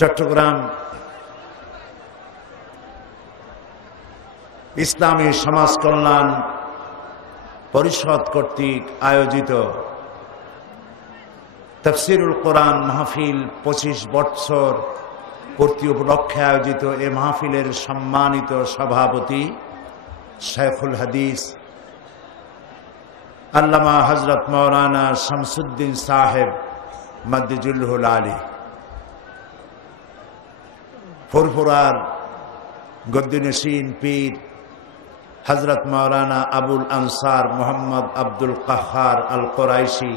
চট্টগ্রাম ইসলামী সমাজ কল্যাণ পরিষদ কর্তৃক আয়োজিত তাফসীরুল কোরআন মাহফিল 25 বছর পূর্তি উপলক্ষে আয়োজিত এ মাহফিলের সম্মানিত সভাপতি শাইখুল হাদিস আল্লামা হযরত মাওলানা শামসুদ্দিন সাহেব মাদ্দিজুল্লাহুল আলী, ফুরফুরার গদ্দিনশীন পীর হযরত মাওলানা আবুল আনসার মোহাম্মদ আব্দুল কাহ্হার আল কুরাইশি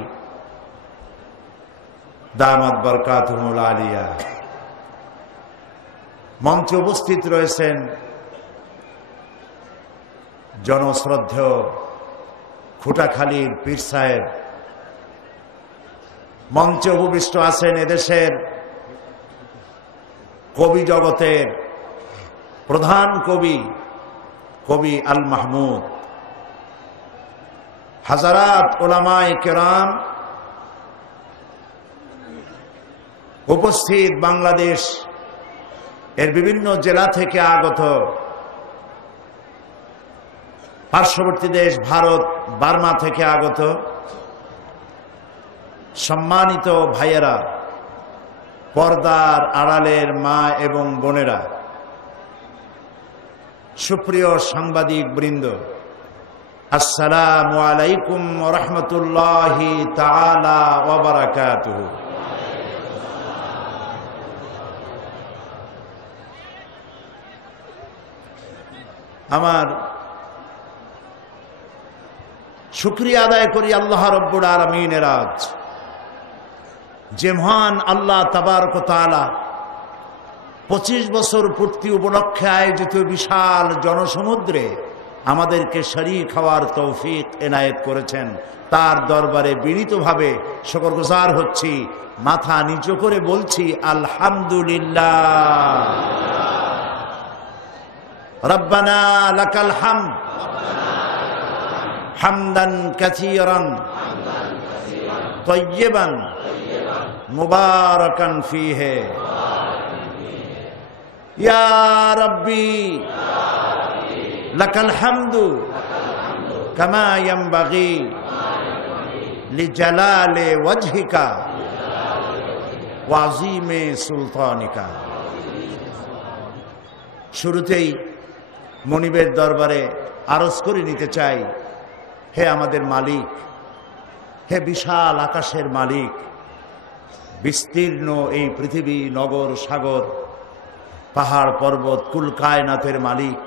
দামাত বরকাতুহুল আলিয়া। মঞ্চে উপস্থিত রয়েছেন জনশ্রদ্ধেয় খুঁটাখালীর পীর সাহেব। মঞ্চে উপবিষ্ট আছেন এদেশের কবি জগতের প্রধান কবি আল মাহমুদ, হাজারাত উলামায়ে কেরাম, উপস্থিত বাংলাদেশ এর বিভিন্ন জেলা থেকে আগত, পার্শ্ববর্তী দেশ ভারত বার্মা থেকে আগত সম্মানিত ভাইয়েরা, পর্দার আড়ালের মা এবং বোনেরা, সুপ্রিয় সাংবাদিক বৃন্দ, আসসালামু আলাইকুম ওয়া রাহমাতুল্লাহি তাআলা ওয়া বারাকাতুহু। আমার শুকরিয়া আদায় করি আল্লাহ রব্বুল আলামিনের আজ যে মহান আল্লাহ তাবারক ওয়া তাআলা 25 বছর পূর্তি উপলক্ষে আয়োজিত বিশাল জনসমুদ্রে আমাদেরকে শরীক হওয়ার তৌফিক এনায়েত করেছেন। তার দরবারে বিনীতভাবে শুকরগুজার হচ্ছি, মাথা নিচু করে বলছি আলহামদুলিল্লাহ। রব্বানা লাকাল হামদ হামদান কাসীরান তাইয়্যিবান মুবারাকান ফীহি ইয়া রাব্বি লাকাল হামদু কামা ইয়ানবাগি লিজালালি ওয়াজহিকা ওয়া আযীমি সুলতানিকা। শুরুতেই মনিবের দরবারে আরজ করে নিতে চাই, হে আমাদের মালিক, হে বিশাল আকাশের মালিক, বিস্তীর্ণ এই পৃথিবী, নগর সাগর, পাহাড় পর্বত, কুল কায়নাতের মালিক,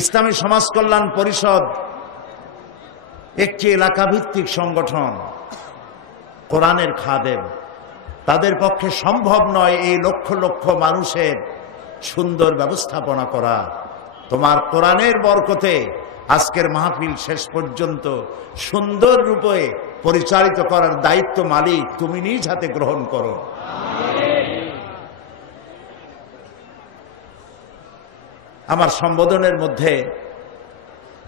ইসলামী সমাজ কল্যাণ পরিষদ একটি এলাকাভিত্তিক সংগঠন, কোরআনের খাদেম, তাদের পক্ষে সম্ভব নয় এই লক্ষ লক্ষ মানুষের সুন্দর ব্যবস্থাপনা করা। তোমার কোরআনের বরকতে আজকের মাহফিল শেষ পর্যন্ত সুন্দর রূপে পরিচালিত করার দায়িত্ব মালিক তুমি নিজ হাতে গ্রহণ করো। আমার সম্বোধনের মধ্যে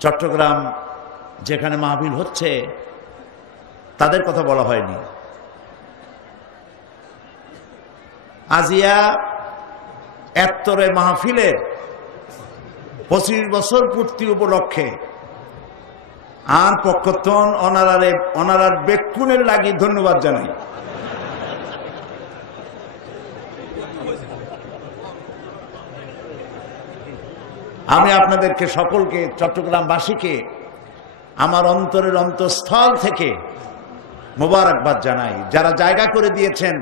চট্টগ্রাম যেখানে মাহফিল হচ্ছে তাদের কথা বলা হয়নি। আজিয়া এত্তরে মাহফিলের 25 বছর পূর্তি উপলক্ষে আর পক্ষতন অনারার বেক্ষুণের লাগি ধন্যবাদ জানাই। আমি আপনাদেরকে সকলকে, চট্টগ্রামবাসীকে আমার অন্তরের অন্তঃস্থল থেকে মোবারকবাদ জানাই। যারা জায়গা করে দিয়েছেন,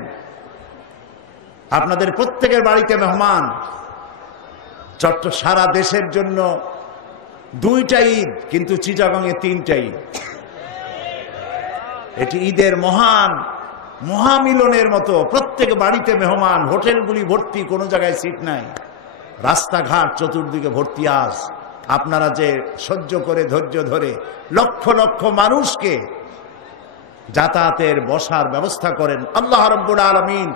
আপনাদের প্রত্যেকের বাড়িতে মেহমান, সারা দেশের জন্য 2টা ঈদ, কিন্তু চিটাগংয়ে 3টা ঈদ। এটি ঈদের মহামিলনের মতো, প্রত্যেক বাড়িতে মেহমান, হোটেলগুলি ভর্তি, কোনো জায়গায় সিট নাই, রাস্তাঘাট চতুর্দিকে ভর্তি। আজ আপনারা যে সহ্য করে ধৈর্য ধরে লক্ষ লক্ষ মানুষকে যাতায়াতের বসার ব্যবস্থা করেন, আল্লাহ রাব্বুল আলামিন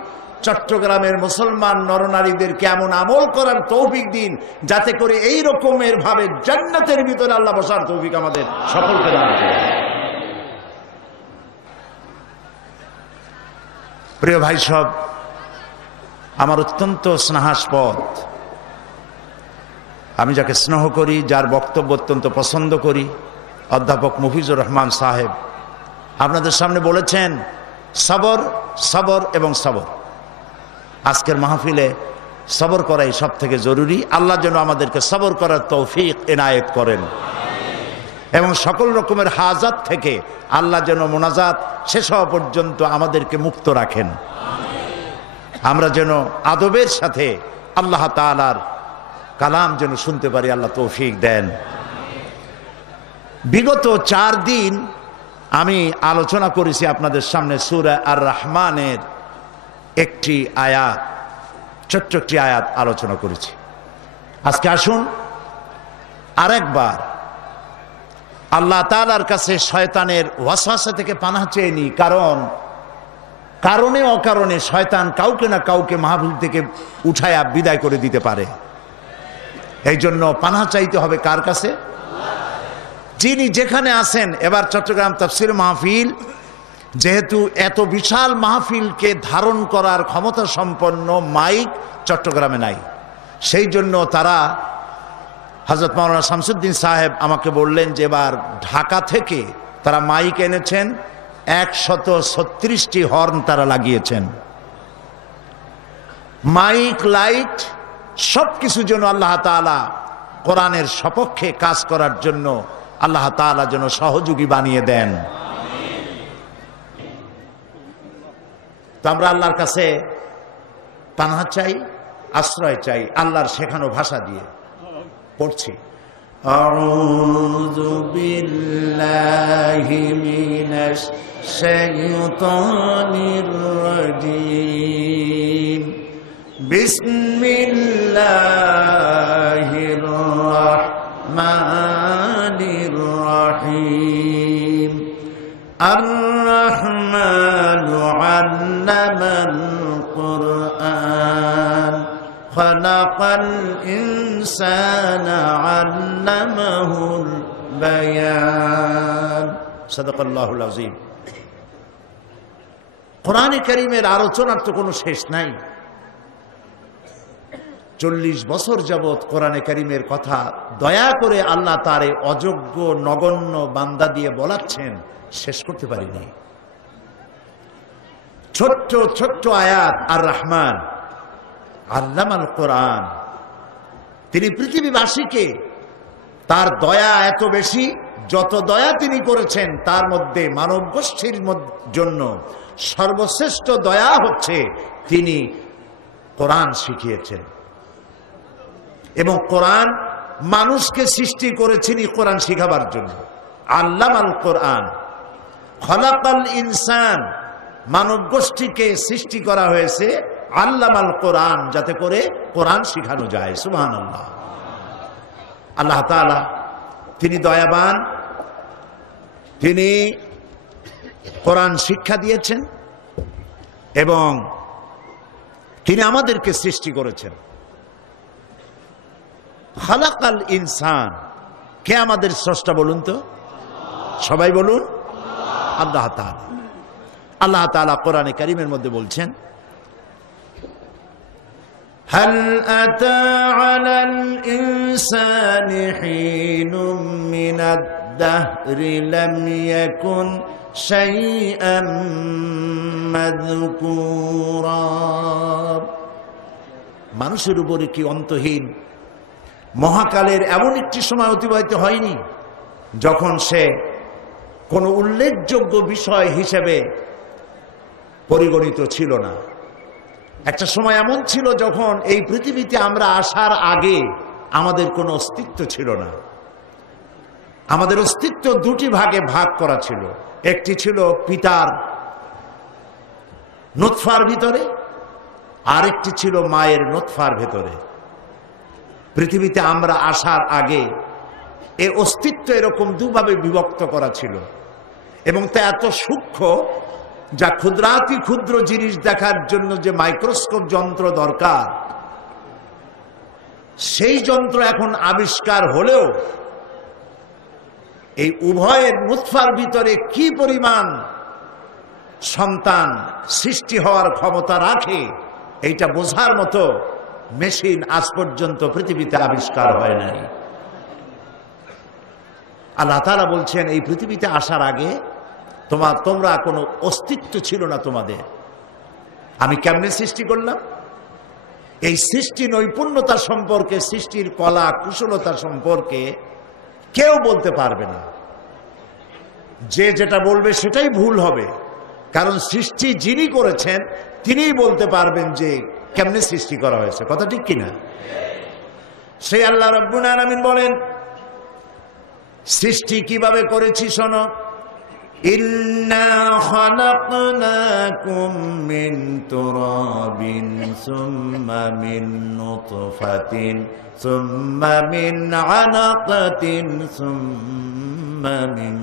চট্টগ্রামের মুসলমান নরনারীদেরকে এমন আমল করার তৌফিক দিন যাতে করে এই রকমের ভাবে জান্নাতের ভিতরে আল্লাহ বসার তৌফিক আমাদের সকলকে দান করেন। প্রিয় ভাই সব, আমার অত্যন্ত স্নেহাস্পদ, আমি যাকে স্নেহ করি, যার বক্তব্য অত্যন্ত পছন্দ করি, অধ্যাপক মফিজুর রহমান সাহেব আপনাদের সামনে বলেছেন সবর, সবর এবং সবর। আজকের মাহফিলে সবর করাই সব থেকে জরুরি। আল্লাহ যেন আমাদেরকে সবর করার তৌফিক এনায়েত করেন এবং সকল রকমের হাজাত থেকে আল্লাহ যেন মোনাজাত শেষ হওয়া পর্যন্ত আমাদেরকে মুক্ত রাখেন। আমরা যেন আদবের সাথে আল্লাহ তাআলার কালাম যেন শুনতে পারি, আল্লাহ তৌফিক দেন। বিগত 4 দিন আমি আলোচনা করেছি আপনাদের সামনে সূরা আর রহমানের একটি আয়াত, ছোট্ট একটি আয়াত আলোচনা করেছি। আজকে আসুন আরেকবার আল্লাহ তাআলার কাছে শয়তানের ওয়াসওয়াসা থেকে পানাহ চেয়ে নিই, কারণ কারণে অকারণে শয়তান কাউকে না কাউকে মাহফিল থেকে উঠায়া বিদায় করে দিতে পারে। এই জন্য পানাহ চাইতে হবে কার কাছে? যিনি যেখানে আছেন। এবার চট্টগ্রাম তাফসীর মাহফিল যেহেতু এত বিশাল মাহফিলকে ধারণ করার ক্ষমতা সম্পন্ন মাইক চট্টগ্রামে নাই, সেই জন্য তারা হযরত মাওলানা শামসুদ্দিন সাহেব আমাকে বললেন যে এবার ঢাকা থেকে তারা মাইক এনেছেন, 136টি হর্ন তারা লাগিয়েছেন। মাইক, লাইট সব কিছু যেন আল্লাহ তাআলা কোরআনের সপক্ষে কাজ করার জন্য আল্লাহ তাআলা যেন সহযোগী বানিয়ে দেন। তো আমরা আল্লাহর কাছে পানাহ চাই, আশ্রয় চাই আল্লাহর শেখানো ভাষা দিয়ে। পড়ছি, আউযু বিল্লাহি মিনাশ শাইতানির রাজীম, বিসমিল্লাহির রাহমানির রাহিম, আর রহমানু আল্লামাল কুরআন, খালাকাল ইনসানা আল্লামাহুল বায়ান। সাদাকাল্লাহুল আযীম। কোরআনে কারীমের আলোচনার তো কোনো শেষ নাই। 40 বছর যাবৎ কোরআনে কারীমের কথা দয়া করে আল্লাহ তার এই অযোগ্য নগণ্য বান্দা দিয়ে বলাচ্ছেন, শেষ করতে পারিনি। ছোট্ট ছোট্ট আয়াত। আর রহমান আল্লামাল কোরআন, তিনি পৃথিবীবাসীকে তার দয়া এত বেশি, যত দয়া তিনি করেছেন তার মধ্যে মানব গোষ্ঠীর জন্য সর্বশ্রেষ্ঠ দয়া হচ্ছে তিনি কোরআন শিখিয়েছেন। এবং কোরআন মানুষকে সৃষ্টি করেছেন কোরআন শিখাবার জন্য। আল্লামাল কোরআন, খলাকাল ইনসান, মানব গোষ্ঠীকে সৃষ্টি করা হয়েছে আল্লামাল কোরআন, যাতে করে কোরআন শিখানো যায়। সুবহানাল্লাহ। আল্লাহ তাআলা তিনি দয়াবান, তিনি কোরআন শিক্ষা দিয়েছেন এবং তিনি আমাদেরকে সৃষ্টি করেছেন। খালাকাল ইনসান, কে আমাদের স্রষ্টা বলুন তো? সবাই বলুন, আল্লাহ তাআলা। আল্লাহ তাআলা কোরআনে কারীমের মধ্যে বলছেন, হাল আতা আলাল ইনসানি হিনুম মিনাদ দাহরি লাম ইয়াকুন শাইআম মাযকুরা। মানুষের উপরে কি অন্তহীন মহাকালের এমন একটি সময় অতিবাহিত হয়নি যখন সে কোনো উল্লেখযোগ্য বিষয় হিসেবে পরিগণিত ছিল না। একটা সময় এমন ছিল যখন এই পৃথিবীতে আমরা আসার আগে আমাদের কোনো অস্তিত্ব ছিল না। আমাদের অস্তিত্ব দুটি ভাগে ভাগ করা ছিল। একটি ছিল পিতার নুতফার ভিতরে, আরেকটি ছিল মায়ের নুতফার ভিতরে। পৃথিবীতে আমরা আসার আগে এই অস্তিত্ব এরকম দুভাবে বিভক্ত করা ছিল এবং তা এত সূক্ষ্ম যা ক্ষুদ্রাতি ক্ষুদ্র জিনিস দেখার জন্য যে মাইক্রোস্কোপ যন্ত্র দরকার, সেই যন্ত্র এখন আবিষ্কার হলেও এই উভয়ের নুতফার ভিতরে কি পরিমাণ সন্তান সৃষ্টি হওয়ার ক্ষমতা রাখে এইটা বোঝার মতো মেশিন আজ পর্যন্ত পৃথিবীতে আবিষ্কার হয় নাই। আল্লাহ তাআলা বলছেন এই পৃথিবীতে আসার আগে তোমরা কোনো অস্তিত্ব ছিল না তোমাদের। আমি কেমনে সৃষ্টি করলাম? এই সৃষ্টি নৈপুণ্যতা সম্পর্কে, সৃষ্টির কলা কুশলতা সম্পর্কে কেউ বলতে পারবে না। যে যেটা বলবে সেটাই ভুল হবে, কারণ সৃষ্টি যিনি করেছেন তিনিই বলতে পারবেন যে কেমনে সৃষ্টি করা হয়েছে। কথা ঠিক কিনা? সেই আল্লাহ রাব্বুল আলামিন বলেন সৃষ্টি কিভাবে করেছি শোনো। ইন্না খালাকনাকুম মিন তুরাবিন সুম্মা মিন নুতফাতিন সুম্মা মিন আলাকাতিন সুম্মা মিন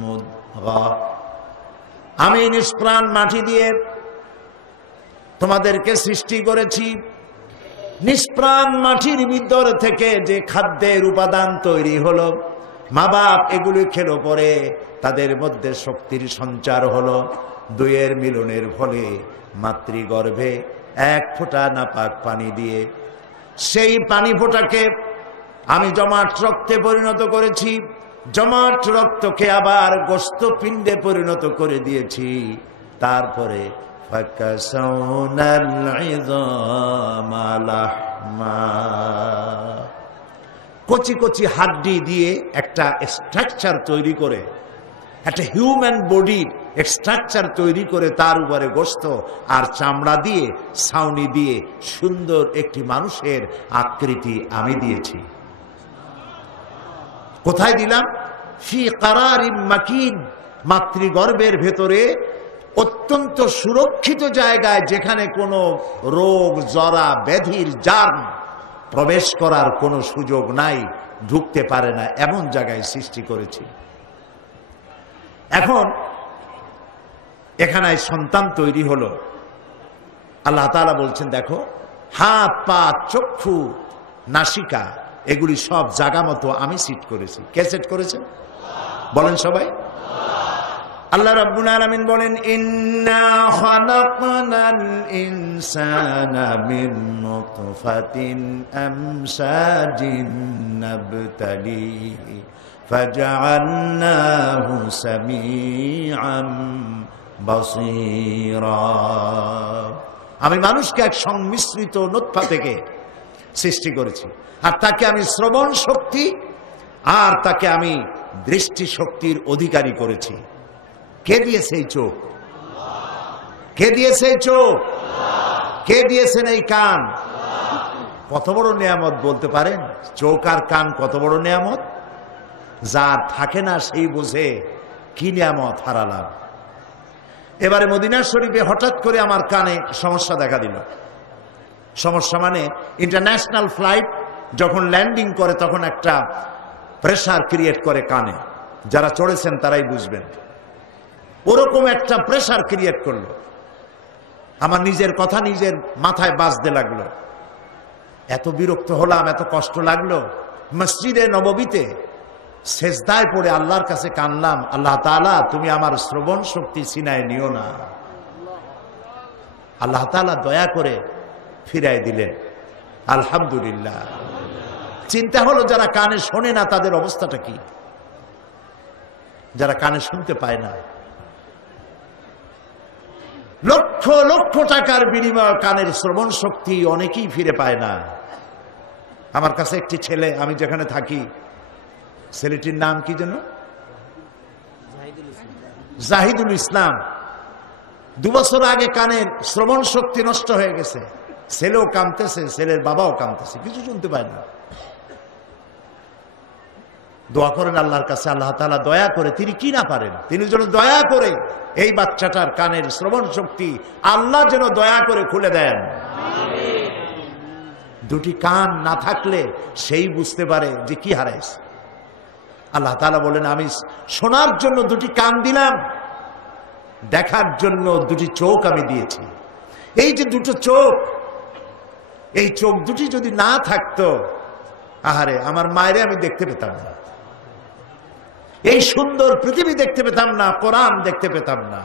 মুদগা। আমি নিষ্প্রাণ মাটি দিয়ে তোমাদেরকে সৃষ্টি করেছি। নিষ্প্রাণ মাটির ভিতর থেকে যে খাদ্যের উপাদান তৈরি হলো, মা বাপ এগুলি খেলো পরে তাদের মধ্যে শক্তির সঞ্চার হলো। দুইয়ের মিলনের ফলে মাতৃগর্ভে এক ফোঁটা নাপাক পানি দিয়ে সেই পানি ফোঁটাকে আমি জমাট রক্তে পরিণত করেছি। জমাট রক্তকে আবার গোস্ত পিণ্ডে পরিণত করে দিয়েছি। তারপরে ফাকাসাউনাল ইযামা লাহমা, কচি কচি হাড্ডি দিয়ে একটা স্ট্রাকচার তৈরি করে, একটা হিউম্যান বডির স্ট্রাকচার তৈরি করে তার উপরে গোস্ত আর চামড়া দিয়ে ছাউনি দিয়ে সুন্দর একটি মানুষের আকৃতি আমি দিয়েছি। কোথায় দিলাম? ফি কারারিম মাকিন, মাতৃগর্ভের ভেতরে অত্যন্ত সুরক্ষিত জায়গায়, যেখানে কোনো রোগ জরা ব্যাধির জার্ম প্রবেশ করার কোনো সুযোগ নাই, ঢুকতে পারে না, এমন জায়গায় সৃষ্টি করেছি। এখন এখানে সন্তান তৈরি হলো। আল্লাহ তাআলা বলছেন দেখো, হাত পা চক্ষু নাসিকা এগুলি সব জায়গা মতো আমি সেট করেছি। কে সেট করেছেন বলেন সবাই? আল্লাহ রাব্বুল আলামিন বলেন ইন্না খালাকনাল ইনসানা মিন নুতফাতিন আমশাজিন নাবতালিহি ফাজআলনাহু সামিআম বাসীরা। আমি মানুষকে এক সংমিশ্রিত নুতফা থেকে সৃষ্টি করেছি, আর তাকে আমি শ্রবণ শক্তি আর তাকে আমি দৃষ্টি শক্তির অধিকারী করেছি। কে দিয়েছে এই চোখ? কে দিয়েছে এই চোখ? কে দিয়েছেন এই কান? কত বড় নিয়ামত বলতে পারেন? চোখ আর কান কত বড় নিয়ামত! যার থাকে না সেই বোঝে কি নিয়ামত হারালাম। এবারে মদিনা শরীফে হঠাৎ করে আমার কানে সমস্যা দেখা দিল। সমস্যা মানে ইন্টারন্যাশনাল ফ্লাইট যখন ল্যান্ডিং করে তখন একটা প্রেসার ক্রিয়েট করে কানে, যারা চড়েছেন তারাই বুঝবেন। ওরকম একটা প্রেসার ক্রিয়েট করলো। আমার নিজের কথা নিজের মাথায় বাজতে লাগলো। এত বিরক্ত হলাম, এত কষ্ট লাগলো। মসজিদে নববীতে সেজদায় পড়ে আল্লাহর কাছে কানলাম, আল্লাহ তাআলা তুমি আমার শ্রবণ শক্তি ছিনায় নিও না। আল্লাহ তাআলা দয়া করে ফিরাই দিলেন। আলহামদুলিল্লাহ। চিন্তা হলো যারা কানে শোনে না তাদের অবস্থাটা কি? যারা কানে শুনতে পায় না, লক্ষ লক্ষ টাকার বিনিময়ে কানের শ্রবণ শক্তি অনেকেই ফিরে পায় না। আমার কাছে একটি ছেলে, আমি যেখানে থাকি, ছেলেটির নাম কি যেন? জাহিদুল ইসলাম। 2 বছর আগে কানের শ্রবণ শক্তি নষ্ট হয়ে গেছে। ছেলেও কাঁদতেছে, ছেলের বাবাও কাঁদতেছে, কিছু শুনতে পায় না। দোয়া করেন আল্লাহর কাছে, আল্লাহ তাআলা দয়া করে, তিনি কি না পারেন, তিনি যেন দয়া করে এই বাচ্চাটার কানের শ্রবণ শক্তি আল্লাহ যেন দয়া করে খুলে দেন। দুটি কান না থাকলে সেই বুঝতে পারে যে কি হারাইছে। আল্লাহ তাআলা বলেন আমি শোনার জন্য 2টি কান দিলাম, দেখার জন্য 2টি চোখ আমি দিয়েছি। এই যে 2টো চোখ, এই চোখ দুটি যদি না থাকতো, আহারে আমার মায়েরে আমি দেখতে পেতাম না, এই সুন্দর পৃথিবী দেখতে পেতাম না, কোরআন দেখতে পেতাম না।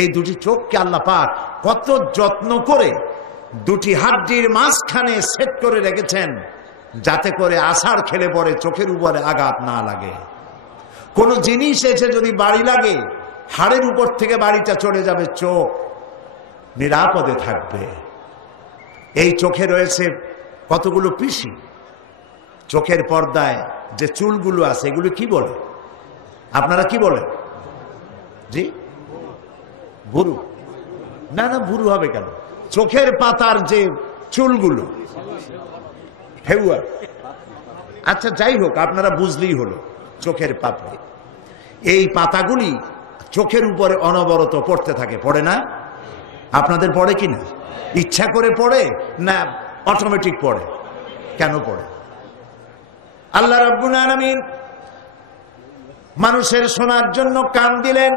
এই দুটি চোখকে আল্লাহ পাক কত যত্ন করে দুটি হাড্ডির মাঝখানে সেট করে রেখেছেন, যাতে করে আছাড় খেলে পরে চোখের উপরে আঘাত না লাগে। কোন জিনিস এসে যদি বাড়ি লাগে, হাড়ের উপর থেকে বাড়িটা চলে যাবে, চোখ নিরাপদে থাকবে। এই চোখে রয়েছে কতগুলো পিসি। চোখের পর্দায় যে চুলগুলো আছে এগুলো কি বলে? আপনারা কি বলেন? জি, ভুরু? না না, ভুরু হবে কেন? চোখের পাতার যে চুলগুলো, হেউয়া। আচ্ছা, যাই হোক, আপনারা বুঝলেই হলো। চোখের পাতা, এই পাতাগুলি চোখের উপরে অনবরত পড়তে থাকে, পড়ে না? আপনাদের পড়ে কিনা? ইচ্ছা করে পড়ে না অটোমেটিক পড়ে? কেন পড়ে? আল্লাহ রাব্বুল আলামিন মানুষের শোনার জন্য কান দিলেন,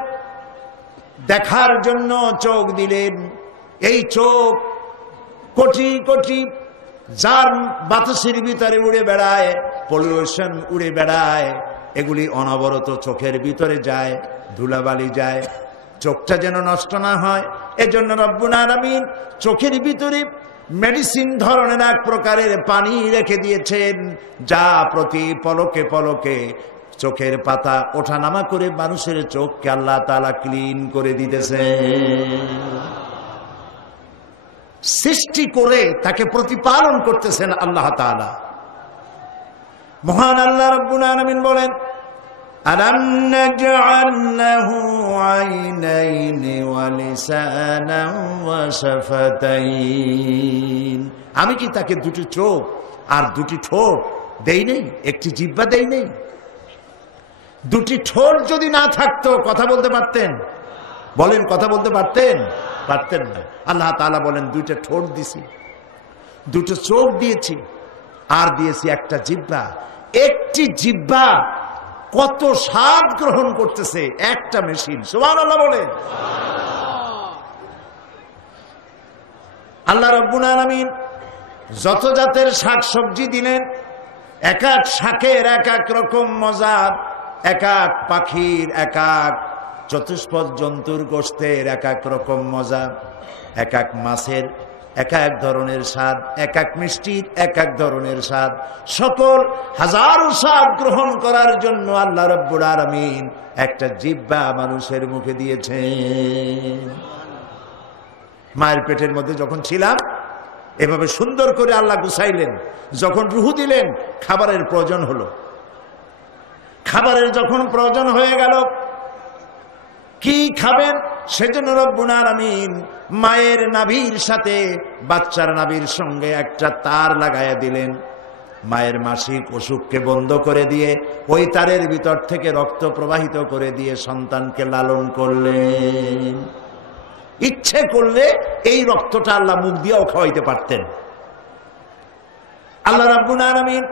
দেখার জন্য চোখ দিলেন। এই চোখ কোটি কোটি যার বাতাসের ভিতরে উড়ে বেড়ায়, পলিউশন উড়ে বেড়ায়, এগুলি অনবরত চোখের ভিতরে যায়, ধুলাবালি যায়। চোখটা যেন নষ্ট না হয়, এজন্য রব্বুল আলামিন চোখের ভিতরে মেডিসিন ধরনের এক প্রকারের পানি রেখে দিয়েছেন, যা প্রতি পলকে পলকে চোখের পাতা ওঠানামা করে মানুষের চোখকে আল্লাহ তাআলা ক্লিন করে দিতেছে। সৃষ্টি করে তাকে প্রতিপালন করতেছেন আল্লাহ তাআলা। মহান আল্লাহ রাব্বুল আলামিন বলেন, আলাম নাজআল লাহু আইনাইনি ওয়া লিসানান ওয়া শাফাতাইন। আমি কি তাকে দুটি চোখ আর দুটি ঠোঁট দেই নাই? একটি জিহ্বা দেই নাই? দুটি ঠোঁট যদি না থাকতো কথা বলতে পারতেন? বলেন, কথা বলতে পারতেন? পারতেন না। আল্লাহ তাআলা বলেন, দুইটা ঠোঁট দিছি, দুটো চোখ দিয়েছি, আর দিয়েছি একটা জিহ্বা। একটি জিহ্বা কত স্বাদ গ্রহণ করতেছে একটা মেশিন। সুবহানাল্লাহ বলেন। আল্লাহ রাব্বুল আলামিন যত জাতের শাকসবজি দিলেন, এক এক শাকের এক এক রকম মজা, এক এক পাখির এক এক চতুষ্পদ জন্তুর গোশতের এক এক রকম মজা, এক এক মাছের এক এক ধরনের স্বাদ, এক এক মিষ্টির এক এক ধরনের স্বাদ। সকল হাজারো স্বাদ গ্রহণ করার জন্য আল্লাহ রাব্বুল আলামিন একটা জিহ্বা মানুষের মুখে দিয়েছেন। মায়ের পেটের মধ্যে যখন ছিলাম, এভাবে সুন্দর করে আল্লাহ গুছাইলেন। যখন রুহু দিলেন, খাবারের প্রয়োজন হলো। খাবারের যখন প্রয়োজন হয়ে গেল, কি খাবেন? সেজন্য রব্বুল আলামিন মায়ের নাভির সাথে বাচ্চার নাভির সঙ্গে একটা তার লাগাইয়া দিলেন। মায়ের মাসিক অসুখকে বন্ধ করে দিয়ে ওই তারের ভিতর থেকে রক্ত প্রবাহিত করে দিয়ে সন্তানকে লালন করলেন। ইচ্ছে করলে এই রক্তটা আল্লাহ মুখ দিয়েও খাওয়াইতে পারতেন। আল্লাহ রাব্বুল আলামিন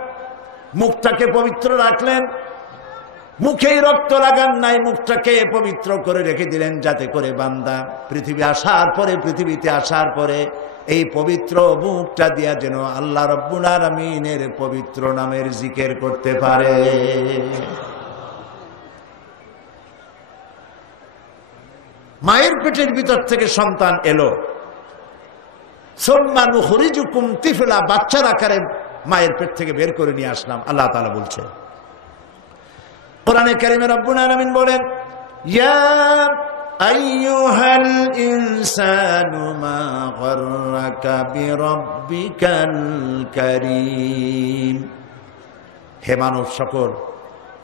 মুখটাকে পবিত্র রাখলেন, মুখেই রক্ত লাগান নাই, মুখটাকে পবিত্র করে রেখে দিলেন, যাতে করে বান্দা পৃথিবীতে আসার পরে এই পবিত্র মুখটা দিয়া যেন আল্লাহ রাব্বুল আলামিনের পবিত্র নামের জিকির করতে পারে। মায়ের পেটের ভিতর থেকে সন্তান এলো, সুম্মা নুখরিজুকুম তিফলা, বাচ্চার আকারে মায়ের পেট থেকে বের করে নিয়ে আসলাম। আল্লাহ তাআলা বলছে কোরআনে কারিমে, রব্বুল আলামিন বলেন, ইয়া আইয়ুহাল ইনসানু মা গাররাকা বিরাব্বিকাল কারীম। হে মানব সকল,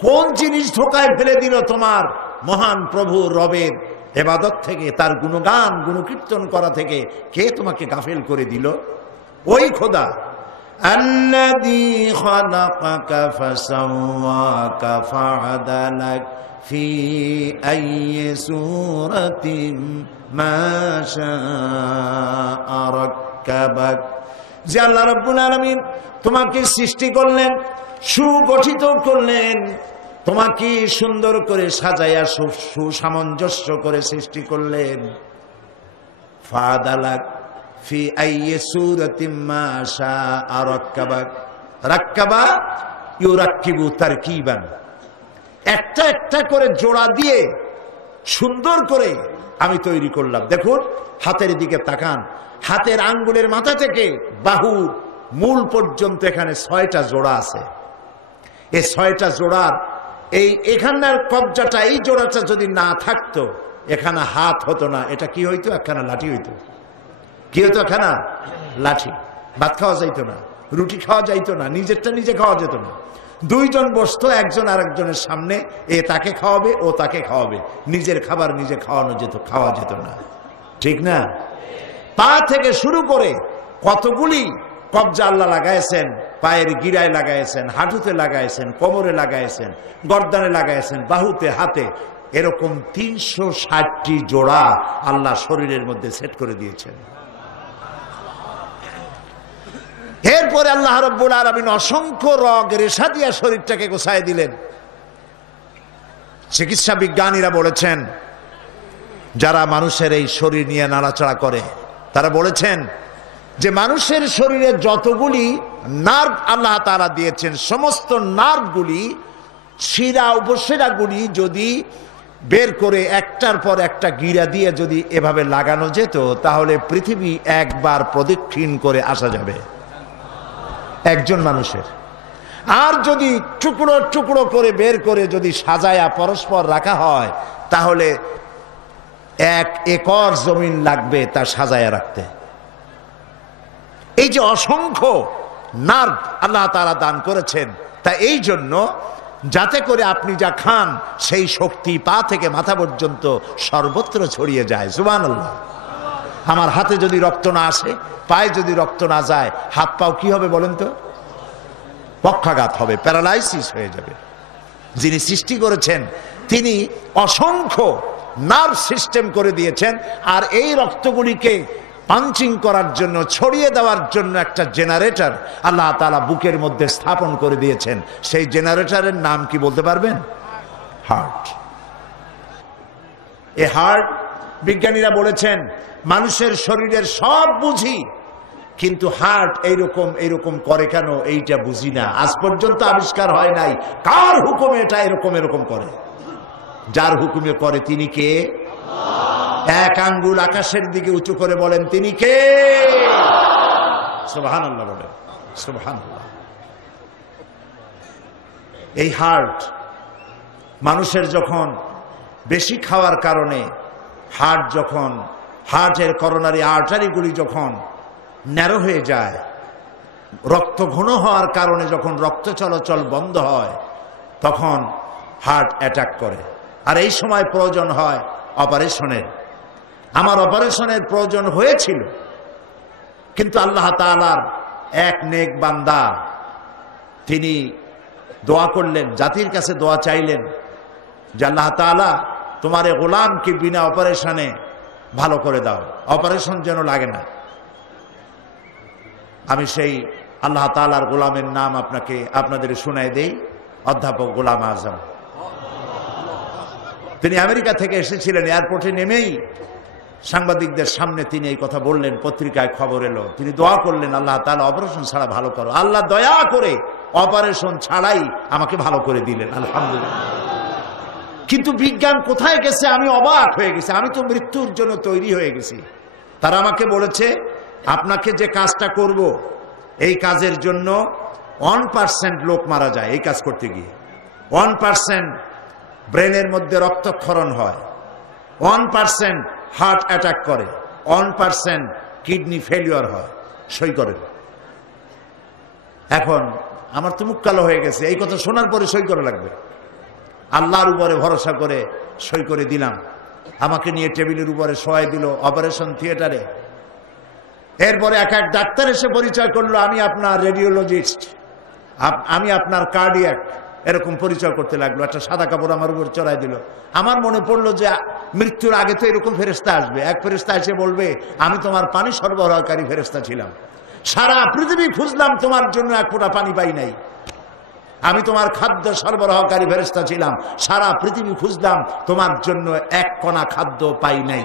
কোন জিনিস ধোঁকায় ফেলে দিল তোমার মহান প্রভু রবের ইবাদত থেকে, তার গুণগান গুণকীর্তন করা থেকে? কে তোমাকে গাফেল করে দিল? ওই খোদা। الذي خلقك فسواك فعدلك في أي سورة ما شاء ركبك। যে আল্লাহ রাব্বুল আলামিন তোমাকে সৃষ্টি করলেন, সুগঠিত করলেন, তোমাকে সুন্দর করে সাজাইয়া সুসামঞ্জস্য করে সৃষ্টি করলেন। ফাদালাক ফি আইয়ি সূরাতিন মা শাআ রাক্কাবাক। রাক্কাবা ইউরাক্কিবু তারকিবান, একটা একটা করে জোড়া দিয়ে সুন্দর করে আমি তৈরি করলাম। দেখুন হাতের দিকে তাকান, হাতের আঙ্গুলের মাথা থেকে বাহুর মূল পর্যন্ত এখানে 6টা জোড়া আছে। এই 6টা জোড়ার এখানকার কবজাটা, এই জোড়াটা যদি না থাকতো এখানে হাত হতো না, এটা কি হইতো? একখানা লাঠি হইতো। কি হতো? একখানা লাঠি। ভাত খাওয়া যাইতো না, রুটি খাওয়া যাইতো না, নিজেরটা নিজে খাওয়া যেত না। দুইজন বসতো একজন আরেকজনের সামনে, এ তাকে খাওয়াবে, ও তাকে খাওয়াবে, নিজের খাবার নিজে খাওয়া যেত না। ঠিক না? পা থেকে শুরু করে কতগুলি কবজা আল্লাহ লাগাইছেন, পায়ের গিরায় লাগাইছেন, হাঁটুতে লাগাইছেন, কোমরে লাগাইছেন, গর্দানে লাগাইছেন, বাহুতে, হাতে, এরকম 360টি জোড়া আল্লাহ শরীরের মধ্যে সেট করে দিয়েছেন। এরপরে আল্লাহ রাব্বুল আলামিন অসংখ্য রগ রেশা দিয়া শরীরটাকে গোছায় দিলেন। চিকিৎসা বিজ্ঞানীরা বলেছেন, যারা মানুষের এই শরীর নিয়ে নাড়াচাড়া করে, তারা বলেছেন যে মানুষের শরীরে যতগুলি নার্ভ আল্লাহ তাআলা দিয়েছেন, সমস্ত নার্ভগুলি, শিরা উপশিরাগুলি যদি বের করে একটার পর একটা গিরা দিয়ে যদি এভাবে লাগানো যেত, তাহলে পৃথিবী একবার প্রদক্ষিণ করে আসা যাবে একজন মানুষের। আর যদি টুকরো টুকরো করে বের করে যদি সাজায়া পরস্পর রাখা হয়, তাহলে 1 একর জমিন লাগবে তা সাজায়া রাখতে। এই যে অসংখ্য নার্ভ আল্লাহ তাআলা দান করেছেন, তা এই জন্য যাতে করে আপনি যা খান সেই শক্তি পা থেকে মাথা পর্যন্ত সর্বত্র ছড়িয়ে যায়। সুবহানাল্লাহ। আমার হাতে যদি রক্ত না আসে, পায়ে যদি রক্ত না যায়, হাত পাও কি হবে বলেন তো? পক্ষাঘাত হবে, প্যারালাইসিস হয়ে যাবে। যিনি সৃষ্টি করেছেন তিনি অসংখ্য নার্ভ সিস্টেম করে দিয়েছেন, আর এই রক্তগুলিকে পাঞ্চিং করার জন্য, ছড়িয়ে দেওয়ার জন্য একটা জেনারেটর আল্লাহ তাআলা বুকের মধ্যে স্থাপন করে দিয়েছেন। সেই জেনারেটরের নাম কি বলতে পারবেন? হার্ট। এই হার্ট, বিজ্ঞানীরা বলেছেন, মানুষের শরীরের সব বুঝি, কিন্তু হার্ট এইরকম করে কেন এইটা বুঝি না। আজ পর্যন্ত আবিষ্কার হয় নাই কার হুকুমে এটা এরকম করে। যার হুকুমে করে তিনি কে? এক আঙ্গুল আকাশের দিকে উঁচু করে বলেন, তিনি কে? সুবহানাল্লাহ বলেন, সুবহানাল্লাহ। এই হার্ট মানুষের যখন বেশি খাওয়ার কারণে হার্টের করোনারি আর্টারিগুলি যখন ন্যারো হয়ে যায়, রক্ত ঘন হওয়ার কারণে যখন রক্ত চলাচল বন্ধ হয়, তখন হার্ট অ্যাটাক করে। আর এই সময় প্রয়োজন হয় অপারেশনের। আমার অপারেশনের প্রয়োজন হয়েছিল, কিন্তু আল্লাহ তাআলার এক নেক বান্দা তিনি দোয়া করলেন, জাতির কাছে দোয়া চাইলেন যে আল্লাহ তাআলা তোমার এই গোলামকে বিনা অপারেশনে ভালো করে দাও, অপারেশন যেন লাগে না। আমি সেই আল্লাহ তাআলার গোলামের নাম আপনাদের শোনাই দেই, অধ্যাপক গোলাম আজম। তিনি আমেরিকা থেকে এসেছিলেন। এয়ারপোর্টে নেমেই সাংবাদিকদের সামনে তিনি এই কথা বললেন, পত্রিকায় খবর এলো। তিনি দোয়া করলেন, আল্লাহ তাআলা অপারেশন ছাড়া ভালো করো। আল্লাহ দয়া করে অপারেশন ছাড়াই আমাকে ভালো করে দিলেন, আলহামদুলিল্লাহ। কিন্তু বিজ্ঞান কোথায় গেছে আমি অবাক হয়ে গেছি। আমি তো মৃত্যুর জন্য তৈরি হয়ে গেছি। তারা আমাকে বলেছে, আপনাকে যে কাজটা করব, এই কাজের জন্য 1% লোক মারা যায়। এই কাজ করতে গিয়ে 1% ব্রেনের মধ্যে রক্তক্ষরণ হয়, 1% হার্ট অ্যাটাক করে, 1% কিডনি ফেলিওর হয়। সই করেন। এখন আমার তো মুখ কালো হয়ে গেছে। এই কথা শোনার পরে সই করা লাগবে। আল্লাহর উপরে ভরসা করে সই করে দিলাম। আমাকে নিয়ে টেবিলের উপরে শোয়াই দিল অপারেশন থিয়েটারে। এরপরে এক ডাক্তার এসে পরিচয় করলো, আমি আপনার রেডিওলজিস্ট, আমি আপনার কার্ডিয়াক, এরকম পরিচয় করতে লাগলো। একটা সাদা কাপড় আমার উপর চড়াই দিল। আমার মনে পড়লো যে মৃত্যুর আগে তো এরকম ফেরেশতা আসবে। এক ফেরেশতা এসে বলবে, আমি তোমার পানি সরবরাহকারী ফেরেশতা ছিলাম, সারা পৃথিবী খুঁজলাম তোমার জন্য এক ফোঁটা পানি পাই নাই। আমি তোমার খাদ্য সরবরাহকারী ফেরেশতা ছিলাম, সারা পৃথিবী খুঁজলাম তোমার জন্য এক কণা খাদ্য পাই নাই।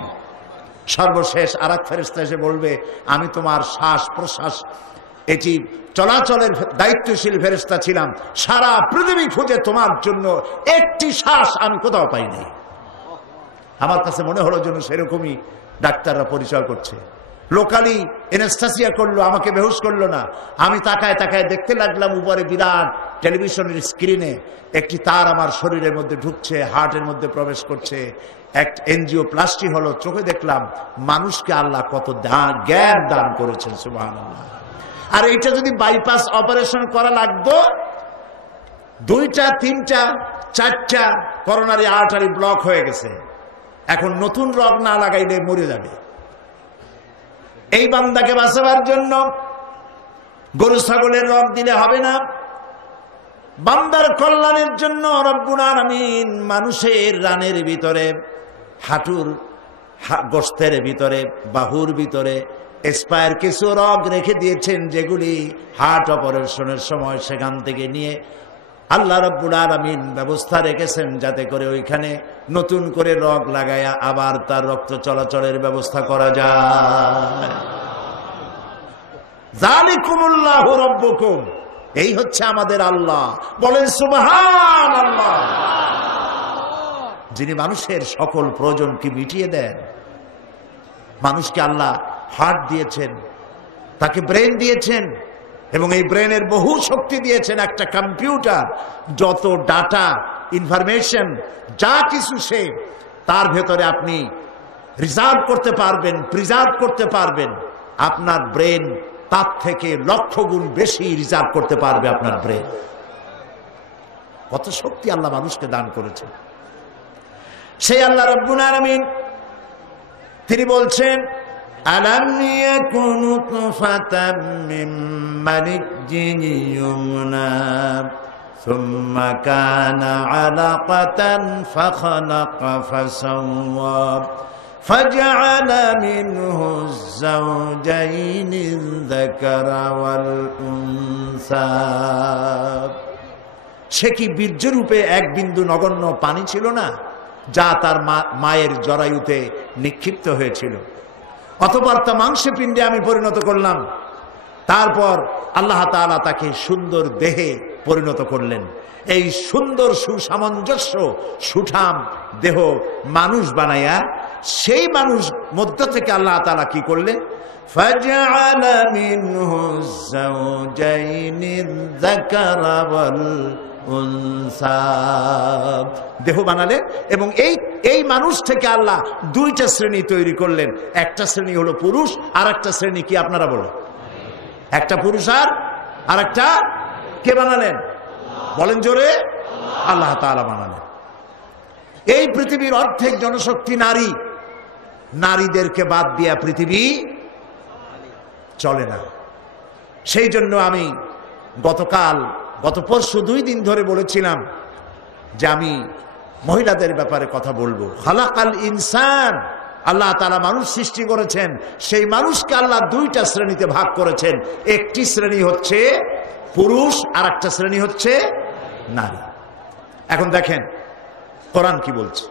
সর্বশেষ আর এক ফেরেশতা এসে বলবে, আমি তোমার শ্বাস প্রশ্বাস এটি চলাচলের দায়িত্বশীল ফেরেশতা ছিলাম, সারা পৃথিবী খুঁজে তোমার জন্য একটি শ্বাস আমি কোথাও পাই নাই। আমার কাছে মনে হলো যেন সেরকমই ডাক্তাররা পরিচয় করছে। লোকালি এনেস্থেসিয়া করলো, আমাকে বেহুশ করলো না। আমি তাকায় তাকায় দেখতে লাগলাম উপরে বিরাট টেলিভিশনের স্ক্রিনে একটি তার আমার শরীরের মধ্যে ঢুকছে, হার্টের মধ্যে প্রবেশ করছে, এক এনজিওপ্লাস্টি হলো। চোখে দেখলাম মানুষকে আল্লাহ কত জ্ঞান দান করেছেন, সুবহানাল্লাহ। আর এইটা যদি বাইপাস অপারেশন করা লাগতো, 2টা 3টা 4টা করোনারি আর্টারি ব্লক হয়ে গেছে, এখন নতুন রগ না লাগাইলে মরে যাবে। এই বান্দাকে বাঁচাবার জন্য গরু ছাগলের রগ দিলে হবে না, বান্দার কল্যাণের জন্য রব্বুল আলামিন মানুষের রানের ভিতরে, হাঁটুর গোশতের ভিতরে, বাহুর ভিতরে এক্সপায়ার কিছু রগ রেখে দিয়েছেন, যেগুলি হার্ট অপারেশনের সময় সেখান থেকে নিয়ে আল্লাহ রব্বুল আলামিন ব্যবস্থা রেখেছেন যাতে করে ওইখানে নতুন করে রগ লাগায়া আবার তার রক্ত চলাচলের ব্যবস্থা করা যায়। যালিকুমুল্লাহু রাব্বুকুম, এই হচ্ছে আমাদের আল্লাহ। বলেন সুবহানাল্লাহ। যিনি মানুষের সকল প্রয়োজনকে মিটিয়ে দেন। মানুষকে আল্লাহ হার্ট দিয়েছেন, তাকে ব্রেন দিয়েছেন, এবং এই ব্রেনের বহু শক্তি দিয়েছেন। একটা কম্পিউটার যত ডাটা ইনফরমেশন যা কিছু সে তার ভেতরে আপনি রিজার্ভ করতে পারবেন, প্রিজার্ভ করতে পারবেন। আপনার ব্রেন তার থেকে লক্ষ গুণ বেশি রিজার্ভ করতে পারবে আপনার ব্রেন। কত শক্তি আল্লাহ মানুষকে দান করেছেন। সেই আল্লাহ রাব্বুল আলামিন তিনি বলছেন, আলাম ইয়াকুনু তুফাতাম মিন মানিজ্জিন ইউমনা সুম্মা কানা আলাকাতান ফাখালাকা ফাসাওয়া ফাজআলা মিনহু যাওজাইনি যাকারা ওয়াল উনসা। সে কি বীর্যরূপে এক বিন্দু নগণ্য পানি ছিল না, যা তার মায়ের জরায়ুতে নিক্ষিপ্ত হয়েছিল, অতঃপর তা মাংসে পিণ্ডে আমি পরিণত করলাম। তারপর আল্লাহ তাআলা তাকে সুন্দর দেহে পরিণত করলেন। এই সুন্দর সুসামঞ্জস্য সুঠাম দেহ মানুষ বানায়া সেই মানুষ মধ্য থেকে আল্লাহ তাআলা কি করলেন, ফাজআলা মিনহু যাওজাইনি যাকারা ওয়াল উনসা, দেহ বানালেন। এবং এই মানুষ থেকে আল্লাহ 2টা শ্রেণী তৈরি করলেন। একটা শ্রেণী হলো পুরুষ, আর একটা শ্রেণী কি আপনারা বলেন? একটা পুরুষ আর একটা কে বানালেন? বলেন জোরে, আল্লাহ তাআলা বানালেন। এই পৃথিবীর অর্ধেক জনশক্তি নারী। নারীদেরকে বাদ দিয়া পৃথিবী চলে না। সেই জন্য আমি গত পরশু 2 দিন ধরে বলেছিলাম যে আমি মহিলাদের ব্যাপারে কথা বলবো। খালাকাল ইনসান, আল্লাহ তাআলা মানুষ সৃষ্টি করেছেন। সেই মানুষকে আল্লাহ 2টা শ্রেণীতে ভাগ করেছেন। একটি শ্রেণী হচ্ছে পুরুষ, আর একটা শ্রেণী হচ্ছে নারী। এখন দেখেন কোরআন কি বলছে।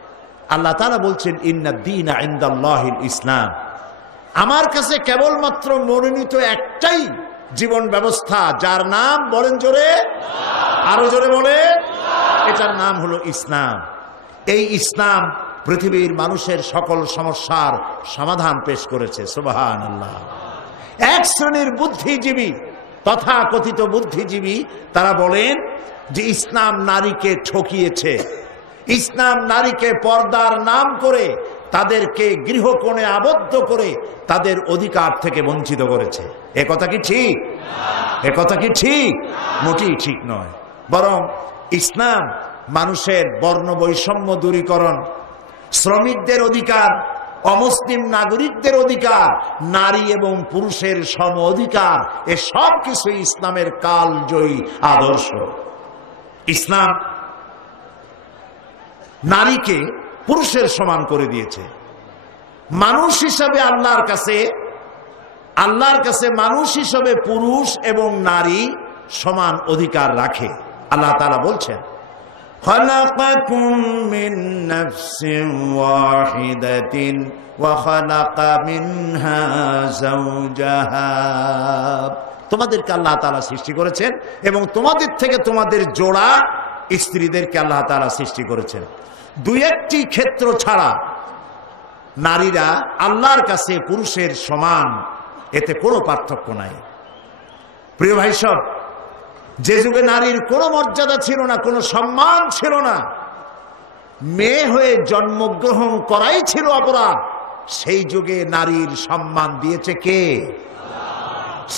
আল্লাহ তাআলা বলছেন, ইন্নাদ দীনা ইনদাল্লাহিল ইসলাম, আমার কাছে কেবলমাত্র মনোনীত একটাই জীবন ব্যবস্থা, যার নাম, বলেন জোরে, আরো জোরে বলে, এটার নাম হলো ইসলাম। এই ইসলাম পৃথিবীর মানুষের সকল সমস্যার সমাধান পেশ করেছে। সুবহানাল্লাহ। এক শ্রেণীর বুদ্ধিজীবী, তথাকথিত বুদ্ধিজীবী, তারা বলেন যে ইসলাম নারীকে ঠকিয়েছে, ইসলাম নারীকে পর্দার নাম করে তাদেরকে গৃহকোণে আবদ্ধ করে তাদের অধিকার থেকে বঞ্চিত করেছে। এ কথা কি ঠিক? এ কথা কি ঠিক? মোটেই ঠিক নয়। বরং ইসলাম মানুষের বর্ণ বৈষম্য দূরীকরণ, শ্রমিকদের অধিকার, অমুসলিম নাগরিকদের অধিকার, নারী এবং পুরুষের সম অধিকার, এ সব কিছু ইসলামের কালজয়ী আদর্শ। ইসলাম নারীকে পুরুষের সমান করে দিয়েছে। মানুষ হিসাবে আল্লাহর কাছে মানুষ হিসাবে পুরুষ এবং নারী সমান অধিকার রাখে। আল্লাহ তাআলা বলছেন, খালাকাকুম মিন নাফসিন ওয়াহিদাতিন ওয়া খালাকা মিনহা যাওজাহা, তোমাদেরকে আল্লাহ তাআলা সৃষ্টি করেছেন এবং তোমাদের থেকে তোমাদের জোড়া স্ত্রীদেরকে আল্লাহ তাআলা সৃষ্টি করেছেন। 2-1টি ক্ষেত্র ছাড়া নারীরা আল্লাহর কাছে পুরুষের সমান, এতে কোনো পার্থক্য নাই। প্রিয় ভাই সব, যে যুগে নারীর কোনো মর্যাদা ছিল না, কোনো সম্মান ছিল না, মেয়ে হয়ে জন্মগ্রহণ করাই ছিল অপরাধ, সেই যুগে নারীর সম্মান দিয়েছে কে?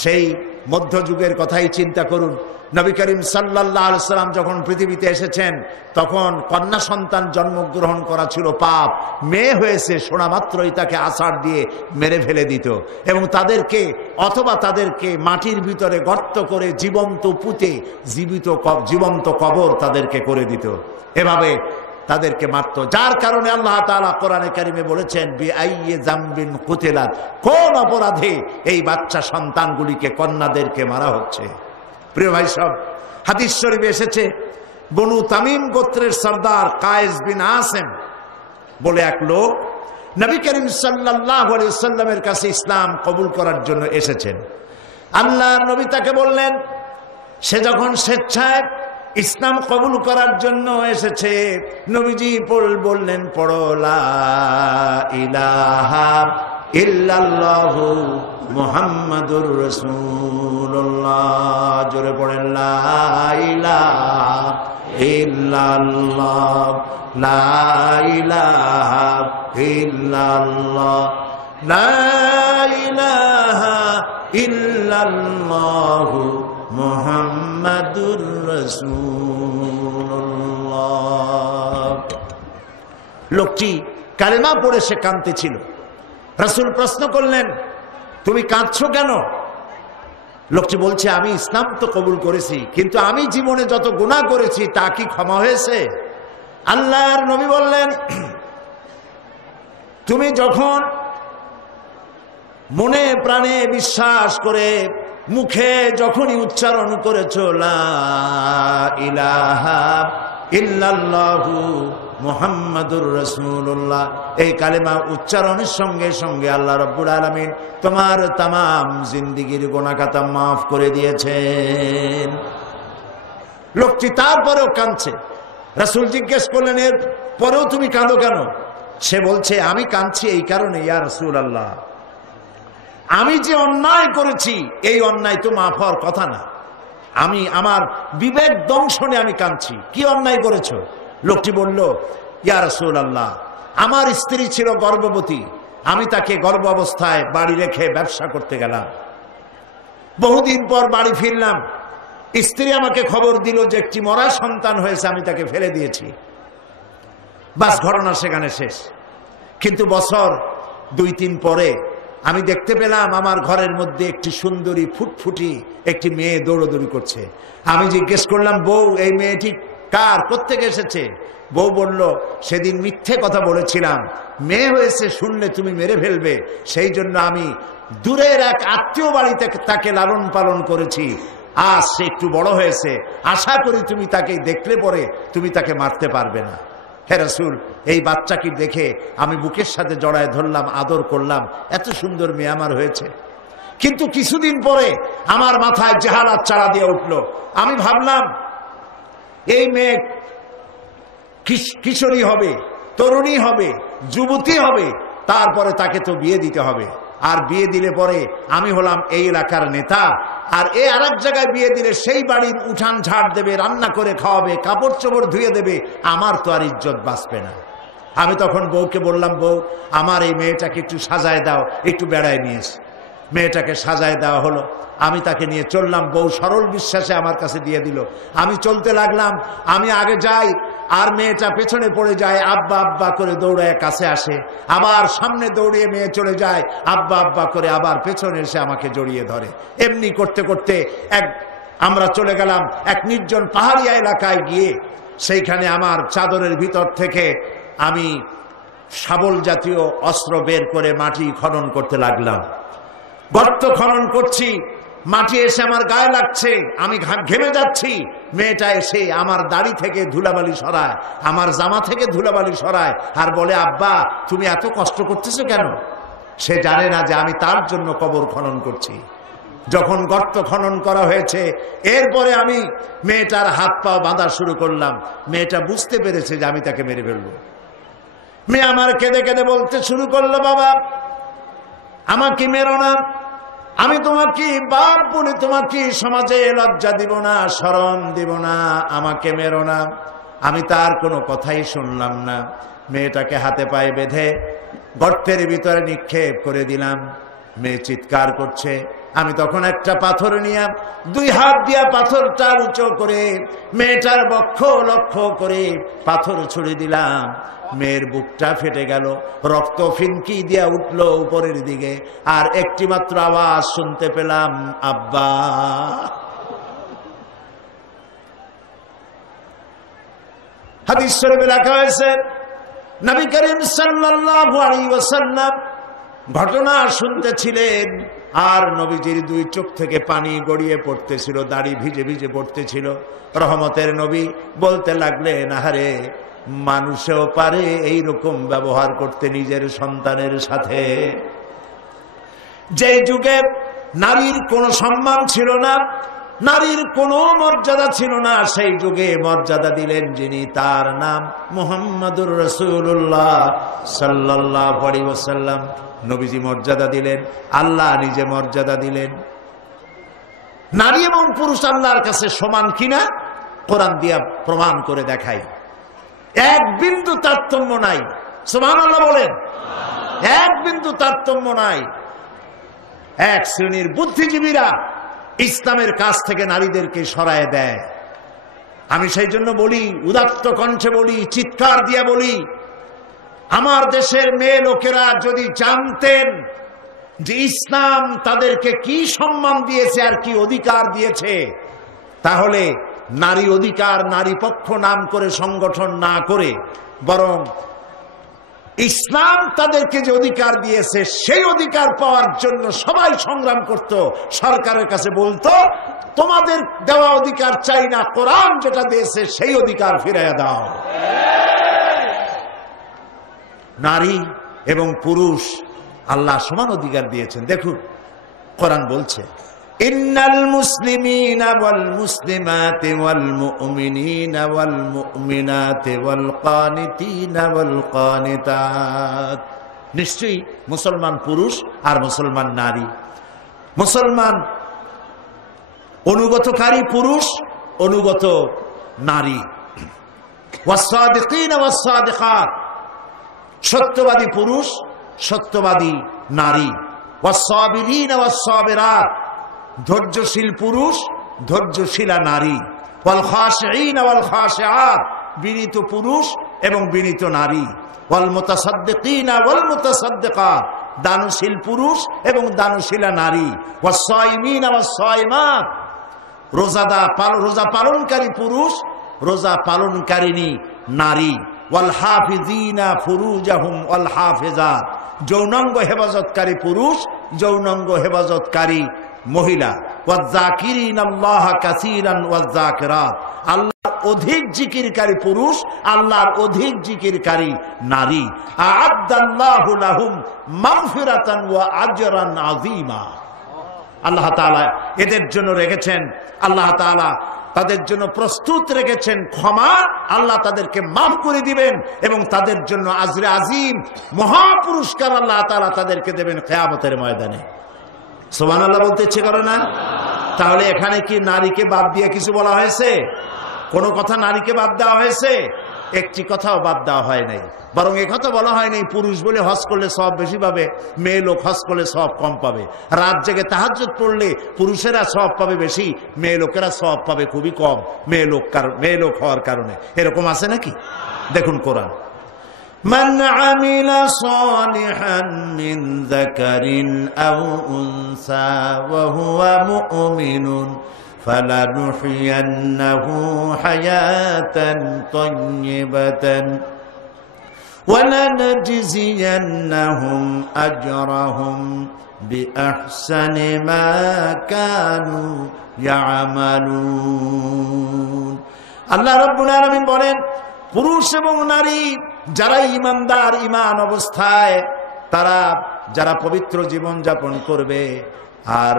সেই মধ্যযুগের কথাই চিন্তা করুন। নবী করিম সাল্লাল্লাহু আলাইহি সাল্লাম যখন পৃথিবীতে এসেছেন তখন কন্যা সন্তান জন্মগ্রহণ করা ছিল পাপ। মেয়ে হয়েছে শোনা মাত্রই তাকে আছাড় দিয়ে মেরে ফেলে দিত এবং তাদেরকে মাটির ভিতরে গর্ত করে জীবন্ত পুঁতে জীবন্ত কবর তাদেরকে করে দিত, এভাবে তাদেরকে মারত। যার কারণে আল্লাহ তাআলা কোরআনে কারিমে বলেছেন, বিআইয়ি যামবিন কুতিলাত, কোন অপরাধে এই বাচ্চা সন্তানগুলিকে, কন্যাদেরকে মারা হচ্ছে। প্রিয় ভাই সব, হাদিস শরীফে এসেছে, বনু তামিম গোত্রের সরদার কায়েস বিন আসেম বলে এক লোক নবী করিম সাল্লাল্লাহু আলাইহি ওয়াসাল্লামের কাছে ইসলাম কবুল করার জন্য এসেছেন। আল্লাহর নবী তাকে বললেন, সে যখন স্বেচ্ছায় ইসলাম কবুল করার জন্য এসেছে, নবীজি বললেন, পড়ো লা ইলাহা ইল্লাল্লাহু মুহাম্মাদুর রাসূলুল্লাহ। জোরে পড়েন, লা ইলাহা ইল্লাল্লাহ, লা ইলাহা ইল্লাল্লাহ, লা ইলাহা ইল্লাল্লাহু মুহাম্মাদুর রাসূলুল্লাহ। লোকটি কালেমা পড়ে সে কাঁদতেছিল। রাসূল প্রশ্ন করলেন, তুমি কাঁদছো কেন? লোকটি বলছে, আমি ইসলাম তো কবুল করেছি, কিন্তু আমি জীবনে যত গুনাহ করেছি তা কি ক্ষমা হয়েছে? আল্লাহর নবী বললেন, তুমি যখন মনে প্রাণে বিশ্বাস করে মুখে যখনই উচ্চারণ করেছো লা ইলাহা ইল্লাল্লাহু মুহাম্মাদুর রাসূলুল্লাহ, এই কালেমা উচ্চারণের সঙ্গে সঙ্গে আল্লাহ রাব্বুল আলামিন তোমার তামাম জিন্দেগীর গুনাহ খাতা মাফ করে দিয়েছেন। লোকটি তারপরেও কাঁদছে। রাসূল জিজ্ঞেস করলেন, এর পরেও তুমি কাঁদো কেন? সে বলছে, আমি কাঁদছি এই কারণে, ইয়া রাসূলুল্লাহ, আমি যে অন্যায় করেছি এই অন্যায় তো মাফ হওয়ার কথা না। আমার বিবেক দংশনে আমি কাঁদছি। কি অন্যায় করেছো? লোকটি বলল, ইয়া রাসূলুল্লাহ, আমার স্ত্রী ছিল গর্ভবতী, আমি তাকে গর্ভ অবস্থায় বাড়ি রেখে ব্যবসা করতে গেলাম। বহুদিন পর বাড়ি ফিরলাম, স্ত্রী আমাকে খবর দিল যে একটি মরা সন্তান হয়েছে, আমি তাকে ফেলে দিয়েছি। বাস, ঘটনা সেখানে শেষ। কিন্তু বছর 2-3 পরে আমি দেখতে পেলাম আমার ঘরের মধ্যে একটি সুন্দরী ফুটফুটি একটি মেয়ে দৌড়দৌড়ি করছে। আমি জিজ্ঞেস করলাম, বউ, এই মেয়েটি কার, কোত্থেকে এসেছে? বউ বলল, সেদিন মিথ্যে কথা বলেছিলাম, মেয়ে হয়েছে শুনলে তুমি মেরে ফেলবে, সেই জন্য আমি দূরের এক আত্মীয় বাড়িতে তাকে লালন পালন করেছি। আজ সে একটু বড় হয়েছে, আশা করি তুমি তাকে দেখলে পরে তুমি তাকে মারতে পারবে না। হে রাসূল, এই বাচ্চাকে দেখে আমি বুকের সাথে জড়ায় ধরলাম, আদর করলাম, এত সুন্দর মেয়ে আমার হয়েছে। কিন্তু কিছুদিন পরে আমার মাথায় জাহালাত চারা দিয়ে উঠল। আমি ভাবলাম, এই মেয়ে কিশোরী হবে, তরুণী হবে, যুবতী হবে, তারপরে তাকে তো বিয়ে দিতে হবে। আর বিয়ে দিলে পরে আমি হলাম এই এলাকার নেতা, আর আর এক জায়গায় বিয়ে দিলে সেই বাড়ির উঠান ঝাড় দেবে, রান্না করে খাওয়াবে, কাপড় চোপড় ধুয়ে দেবে, আমার তো আর ইজ্জত বাঁচবে না। আমি তখন বউকে বললাম, বউ, আমার এই মেয়েটাকে একটু সাজায় দাও, একটু বেড়ায় নিয়ে এসে। মেয়েটাকে সাজায় দেওয়া হলো, আমি তাকে নিয়ে চললাম। বউ সরল বিশ্বাসে আমার কাছে দিয়ে দিল। আমি চলতে লাগলাম, আমি আগে যাই আর মেয়েটা পেছনে পড়ে যায়, আব্বা আব্বা করে দৌড়ায় কাছে আসে, আবার সামনে দৌড়িয়ে মেয়ে চলে যায়, আব্বা আব্বা করে আবার পেছনে এসে আমাকে জড়িয়ে ধরে। এমনি করতে করতে আমরা চলে গেলাম এক নির্জন পাহাড়িয়া এলাকায়। গিয়ে সেইখানে আমার চাদরের ভিতর থেকে আমি শাবল জাতীয় অস্ত্র বের করে মাটি খনন করতে লাগলাম। গর্ত খনন করছি, মাটি এসে আমার গায়ে লাগছে, আমি ঘেমে যাচ্ছি। মেয়েটা এসে আমার দাড়ি থেকে ধুলাবালি সরায়, আমার জামা থেকে ধুলাবালি সরায়, আর বলে, আব্বা, তুমি এত কষ্ট করতেছো কেন? সে জানে না যে আমি তার জন্য কবর খনন করছি। যখন গর্ত খনন করা হয়েছে, এরপরে আমি মেয়েটার হাত পা বাঁধা শুরু করলাম। মেয়েটা বুঝতে পেরেছে যে আমি তাকে মেরে ফেলবো। মেয়ে আমার কেঁদে কেঁদে বলতে শুরু করলো, বাবা আমাকে মেরো না, আমি তোমাকে বাপ বলে তোমাকে সমাজে লজ্জা দিব না, শরম দিব না, আমাকে মেরো না। আমি তার কোনো কথাই শুনলাম না। মেয়েটাকে হাতে পায়ে বেঁধে গর্তের ভিতরে নিক্ষেপ করে দিলাম। মেয়ে চিৎকার করছে। আমি তখন একটা পাথর নিয়ে 2 হাত দিয়া পাথরটা উঁচু করে মেয়েটার বক্ষ লক্ষ্য করে পাথর ছুড়ে দিলাম। মেয়ের বুকটা ফেটে গেল, রক্ত ফিনকি দিয়া উঠলো উপরের দিকে, আর একটি মাত্র আওয়াজ শুনতে পেলাম, আব্বা। হাদিস শরীফে লেখা হয়েছে, নবী করিম সাল্লাল্লাহু আলাইহি ওয়াসাল্লাম ঘটনা শুনতেছিলেন, আর নবীজির 2 চোখ থেকে পানি গড়িয়ে পড়তেছিল, দাড়ি ভিজে ভিজে পড়তেছিল। রহমতের নবী বলতে লাগলেন, আহারে মানুষও পারে এইরকম ব্যবহার করতে নিজের সন্তানের সাথে। যে যুগে নারীর কোনো সম্মান ছিল না, নারীর কোনো মর্যাদা ছিল না, সেই যুগে মর্যাদা দিলেন যিনি, তার নাম মুহাম্মাদুর রাসূলুল্লাহ সাল্লাল্লাহু আলাইহি ওয়াসাল্লাম। নবীজি মর্যাদা দিলেন, আল্লাহ নিজে মর্যাদা দিলেন। নারী এবং পুরুষ আল্লাহর কাছে সমান কিনা কোরআন দিয়া প্রমাণ করে দেখাই। এক বিন্দু তারতম্য নাই। সুবহানাল্লাহ বলেন। এক বিন্দু তারতম্য নাই। এক শ্রেণীর বুদ্ধিজীবীরা ইসলামের কাছ থেকে নারীদেরকে সরায় দেয়। আমি সেই জন্য বলি, উদাত্ত কণ্ঠে বলি, চিৎকার দিয়া বলি, আমার দেশের মেয়ে লোকেরা যদি জানতেন যে ইসলাম তাদেরকে কি সম্মান দিয়েছে আর কি অধিকার দিয়েছে, তাহলে নারী অধিকার, নারী পক্ষ নাম করে সংগঠন না করে বরং ইসলাম তাদেরকে যে অধিকার দিয়েছে সেই অধিকার পাওয়ার জন্য সবাই সংগ্রাম করত, সরকারের কাছে বলতো তোমাদের দেওয়া অধিকার চাই না, কোরআন যেটা দিয়েছে সেই অধিকার ফিরিয়ে দাও। নারী এবং পুরুষ আল্লাহ সমান অধিকার দিয়েছেন। দেখুন কোরআন বলছে, ইন্নাল মুসলিমিনা ওয়াল মুসলিমাতি ওয়াল মুমিনিনা ওয়াল মুমিনাতি ওয়াল কানিতিনা ওয়াল কানিতাত। নিশ্চয়ই মুসলমান পুরুষ আর মুসলমান নারী, মুসলমান অনুগতকারী পুরুষ, অনুগত নারী, ওয়াস-সাদিকিনা ওয়াস-সাদিকাত, সত্যবাদী পুরুষ, সত্যবাদী নারী, ওয়াস-সাবিরিনা ওয়াস-সাবিরাত, ধৈর্যশীল পুরুষ, ধৈর্যশীলা নারী, ওয়াল খাশিঈনা ওয়াল খাশিআত, বিনীত পুরুষ এবং বিনীত নারী, ওয়াল মুতাসাদ্দিকিনা ওয়াল মুতাসাদ্দিকাত, দানশীল পুরুষ এবং দানশীলা নারী, ওয়াস সাইমিনা ওয়াস সাইমাত, রোজা পালনকারী পুরুষ, রোজা পালনকারিণী নারী, ওয়াল হাফিজিনা ফুরুজাহুম ওয়াল হাফিজাত, যৌনাঙ্গ হেফাজতকারী পুরুষ, যৌনাঙ্গ হেফাজতকারী মহিলা, ওয়ায-যাকিরিনাল্লাহা কাসীরান ওয়ায-যাকিরাত, আল্লাহর অধিক জিকিরকারী পুরুষ, আল্লাহর অধিক জিকিরকারী নারী। আ'আদ্দাল্লাহু লাহুম মাগফিরাতান ওয়া আজরান আযীমা। আল্লাহ তাআলা এদের জন্য রেখেছেন, আল্লাহ তাআলা তাদের জন্য প্রস্তুত রেখেছেন ক্ষমা, আল্লাহ তাদেরকে মাফ করে দিবেন এবং তাদের জন্য আজরে আজিম, মহা পুরস্কার আল্লাহ তাআলা তাদেরকে দেবেন কিয়ামতের ময়দানে। সুবহানাল্লাহ বলতে ইচ্ছে করে না? তাহলে এখানে কি নারীকে বাদ দিয়ে কিছু বলা হয়েছে? কোনো কথা নারীকে বাদ দেওয়া হয়েছে? একটি কথাও বাদ দেওয়া হয় নাই। বরং একথা বলা হয় নাই পুরুষ বলে হজ করলে সওয়াব বেশি পাবে, মেয়ে লোক হজ করলে সওয়াব কম পাবে। রাত জেগে তাহাজ্জুদ পড়লে পুরুষেরা সওয়াব পাবে বেশি, মেয়ে লোকেরা সওয়াব পাবে খুবই কম, মেয়ে লোক হওয়ার কারণে। এরকম আছে নাকি? দেখুন কোরআন, মান আমিলা সালিহান মিন যাকারিন আও উনসা ওয়া হুয়া মুমিনুন ফালানুহইয়ান্নাহু হায়াতান তাইয়্যিবাতান ওয়া লানাজজিয়ান্নাহুম আজরাহুম বিআহসানি মা কানু ইয়ামালুন। আল্লাহ রাব্বুল আলামিন বলেন, পুরুষ এবং নারী যারা ঈমানদার, ঈমান অবস্থায় তারা যারা পবিত্র জীবন যাপন করবে, আর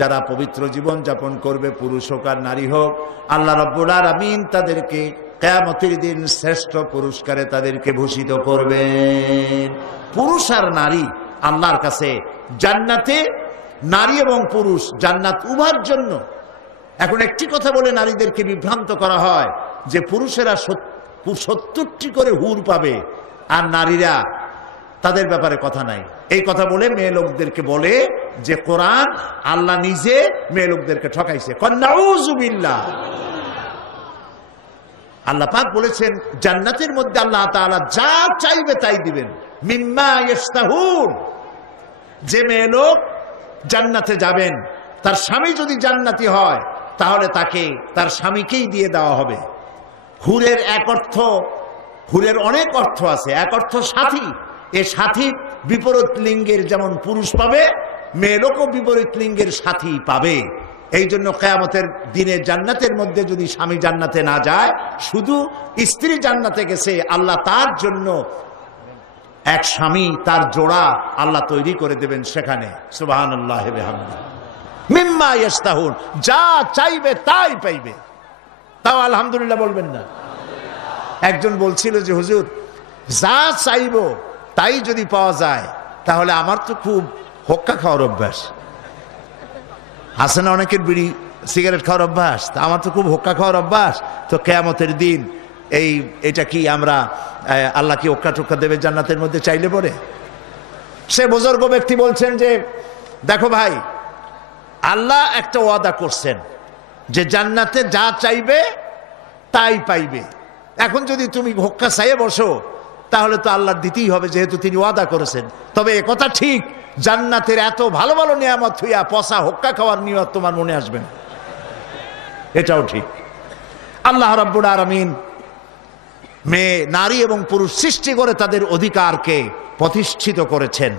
যারা পবিত্র জীবন যাপন করবে পুরুষ হোক আর নারী হোক, আল্লাহ রাব্বুল আলামিন তাদেরকে কিয়ামতের দিন শ্রেষ্ঠ পুরস্কারে তাদেরকে ভূষিত করবেন। পুরুষ আর নারী আল্লাহর কাছে জান্নাতে, নারী এবং পুরুষ জান্নাত উভয়ের জন্য। এখন একটি কথা বলে নারীদেরকে বিভ্রান্ত করা হয় যে পুরুষেরা 70টি করে হুর পাবে আর নারীরা তাদের ব্যাপারে কথা নাই। এই কথা বলে মেয়ে লোকদেরকে বলে যে কোরআন আল্লাহ নিজে মেয়ে লোকদেরকে ঠকাইছে। নাউযুবিল্লাহ। আল্লাহ পাক বলেছেন জান্নাতের মধ্যে আল্লাহ তাআলা যা চাইবে তাই দিবেন। মিম্মা ইস্তাহুন। যে মেয়ে লোক জান্নাতে যাবেন তার স্বামী যদি জান্নাতি হয় তাহলে তাকে তার স্বামীকেই দিয়ে দেওয়া হবে। হুরের এক অর্থ, হুরের অনেক অর্থ আছে। এক অর্থ সাথী। এ সাথী বিপরীত লিঙ্গের যেমন পুরুষ পাবে, মেয়ে লোকও বিপরীত লিঙ্গের সাথী পাবে। এই জন্য কিয়ামতের দিনে জান্নাতের মধ্যে যদি স্বামী জান্নাতে না যায়, শুধু স্ত্রী জান্নাতে গেছে, আল্লাহ তার জন্য এক স্বামী, তার জোড়া আল্লাহ তৈরি করে দেবেন সেখানে। সুবহানাল্লাহি ওয়া বিহামদিহি। মিম্মা ইস্তাহুন। যা চাইবে তাই পাইবে। তাও আলহামদুলিল্লাহ বলবেন না? একজন বলছিল যে হুজুর, যা চাইবো তাই যদি পাওয়া যায় তাহলে আমার তো খুব হোক্কা খাওয়ার অভ্যাস আছে না, অনেকের বিড়ি সিগারেট খাওয়ার অভ্যাস, আমার তো খুব হোক্কা খাওয়ার অভ্যাস। তো কিয়ামতের দিন এটা কি আমরা আল্লাহ কি হোক্কা টোক্কা দেবে জান্নাতের মধ্যে চাইলে পরে? সে বুজুর্গ ব্যক্তি বলছেন যে দেখো ভাই, আল্লাহ একটা ওয়াদা করছেন যে জান্নাতে যা চাইবে তাই পাইবে। এখন যদি তুমি হোক্কা চাইয়ে বসো তাহলে তো আল্লাহর দিতেই হবে, যেহেতু তিনি ওয়াদা করেছেন। তবে একথা ঠিক, জান্নাতের এত ভালো ভালো নিয়ামত হইয়া পচা হোক্কা খাওয়ার নিয়ত তোমার মনে আসবে না, এটাও ঠিক। আল্লাহ রাব্বুল আলামিন মেয়ে, নারী এবং পুরুষ সৃষ্টি করে তাদের অধিকারকে প্রতিষ্ঠিত করেছেন।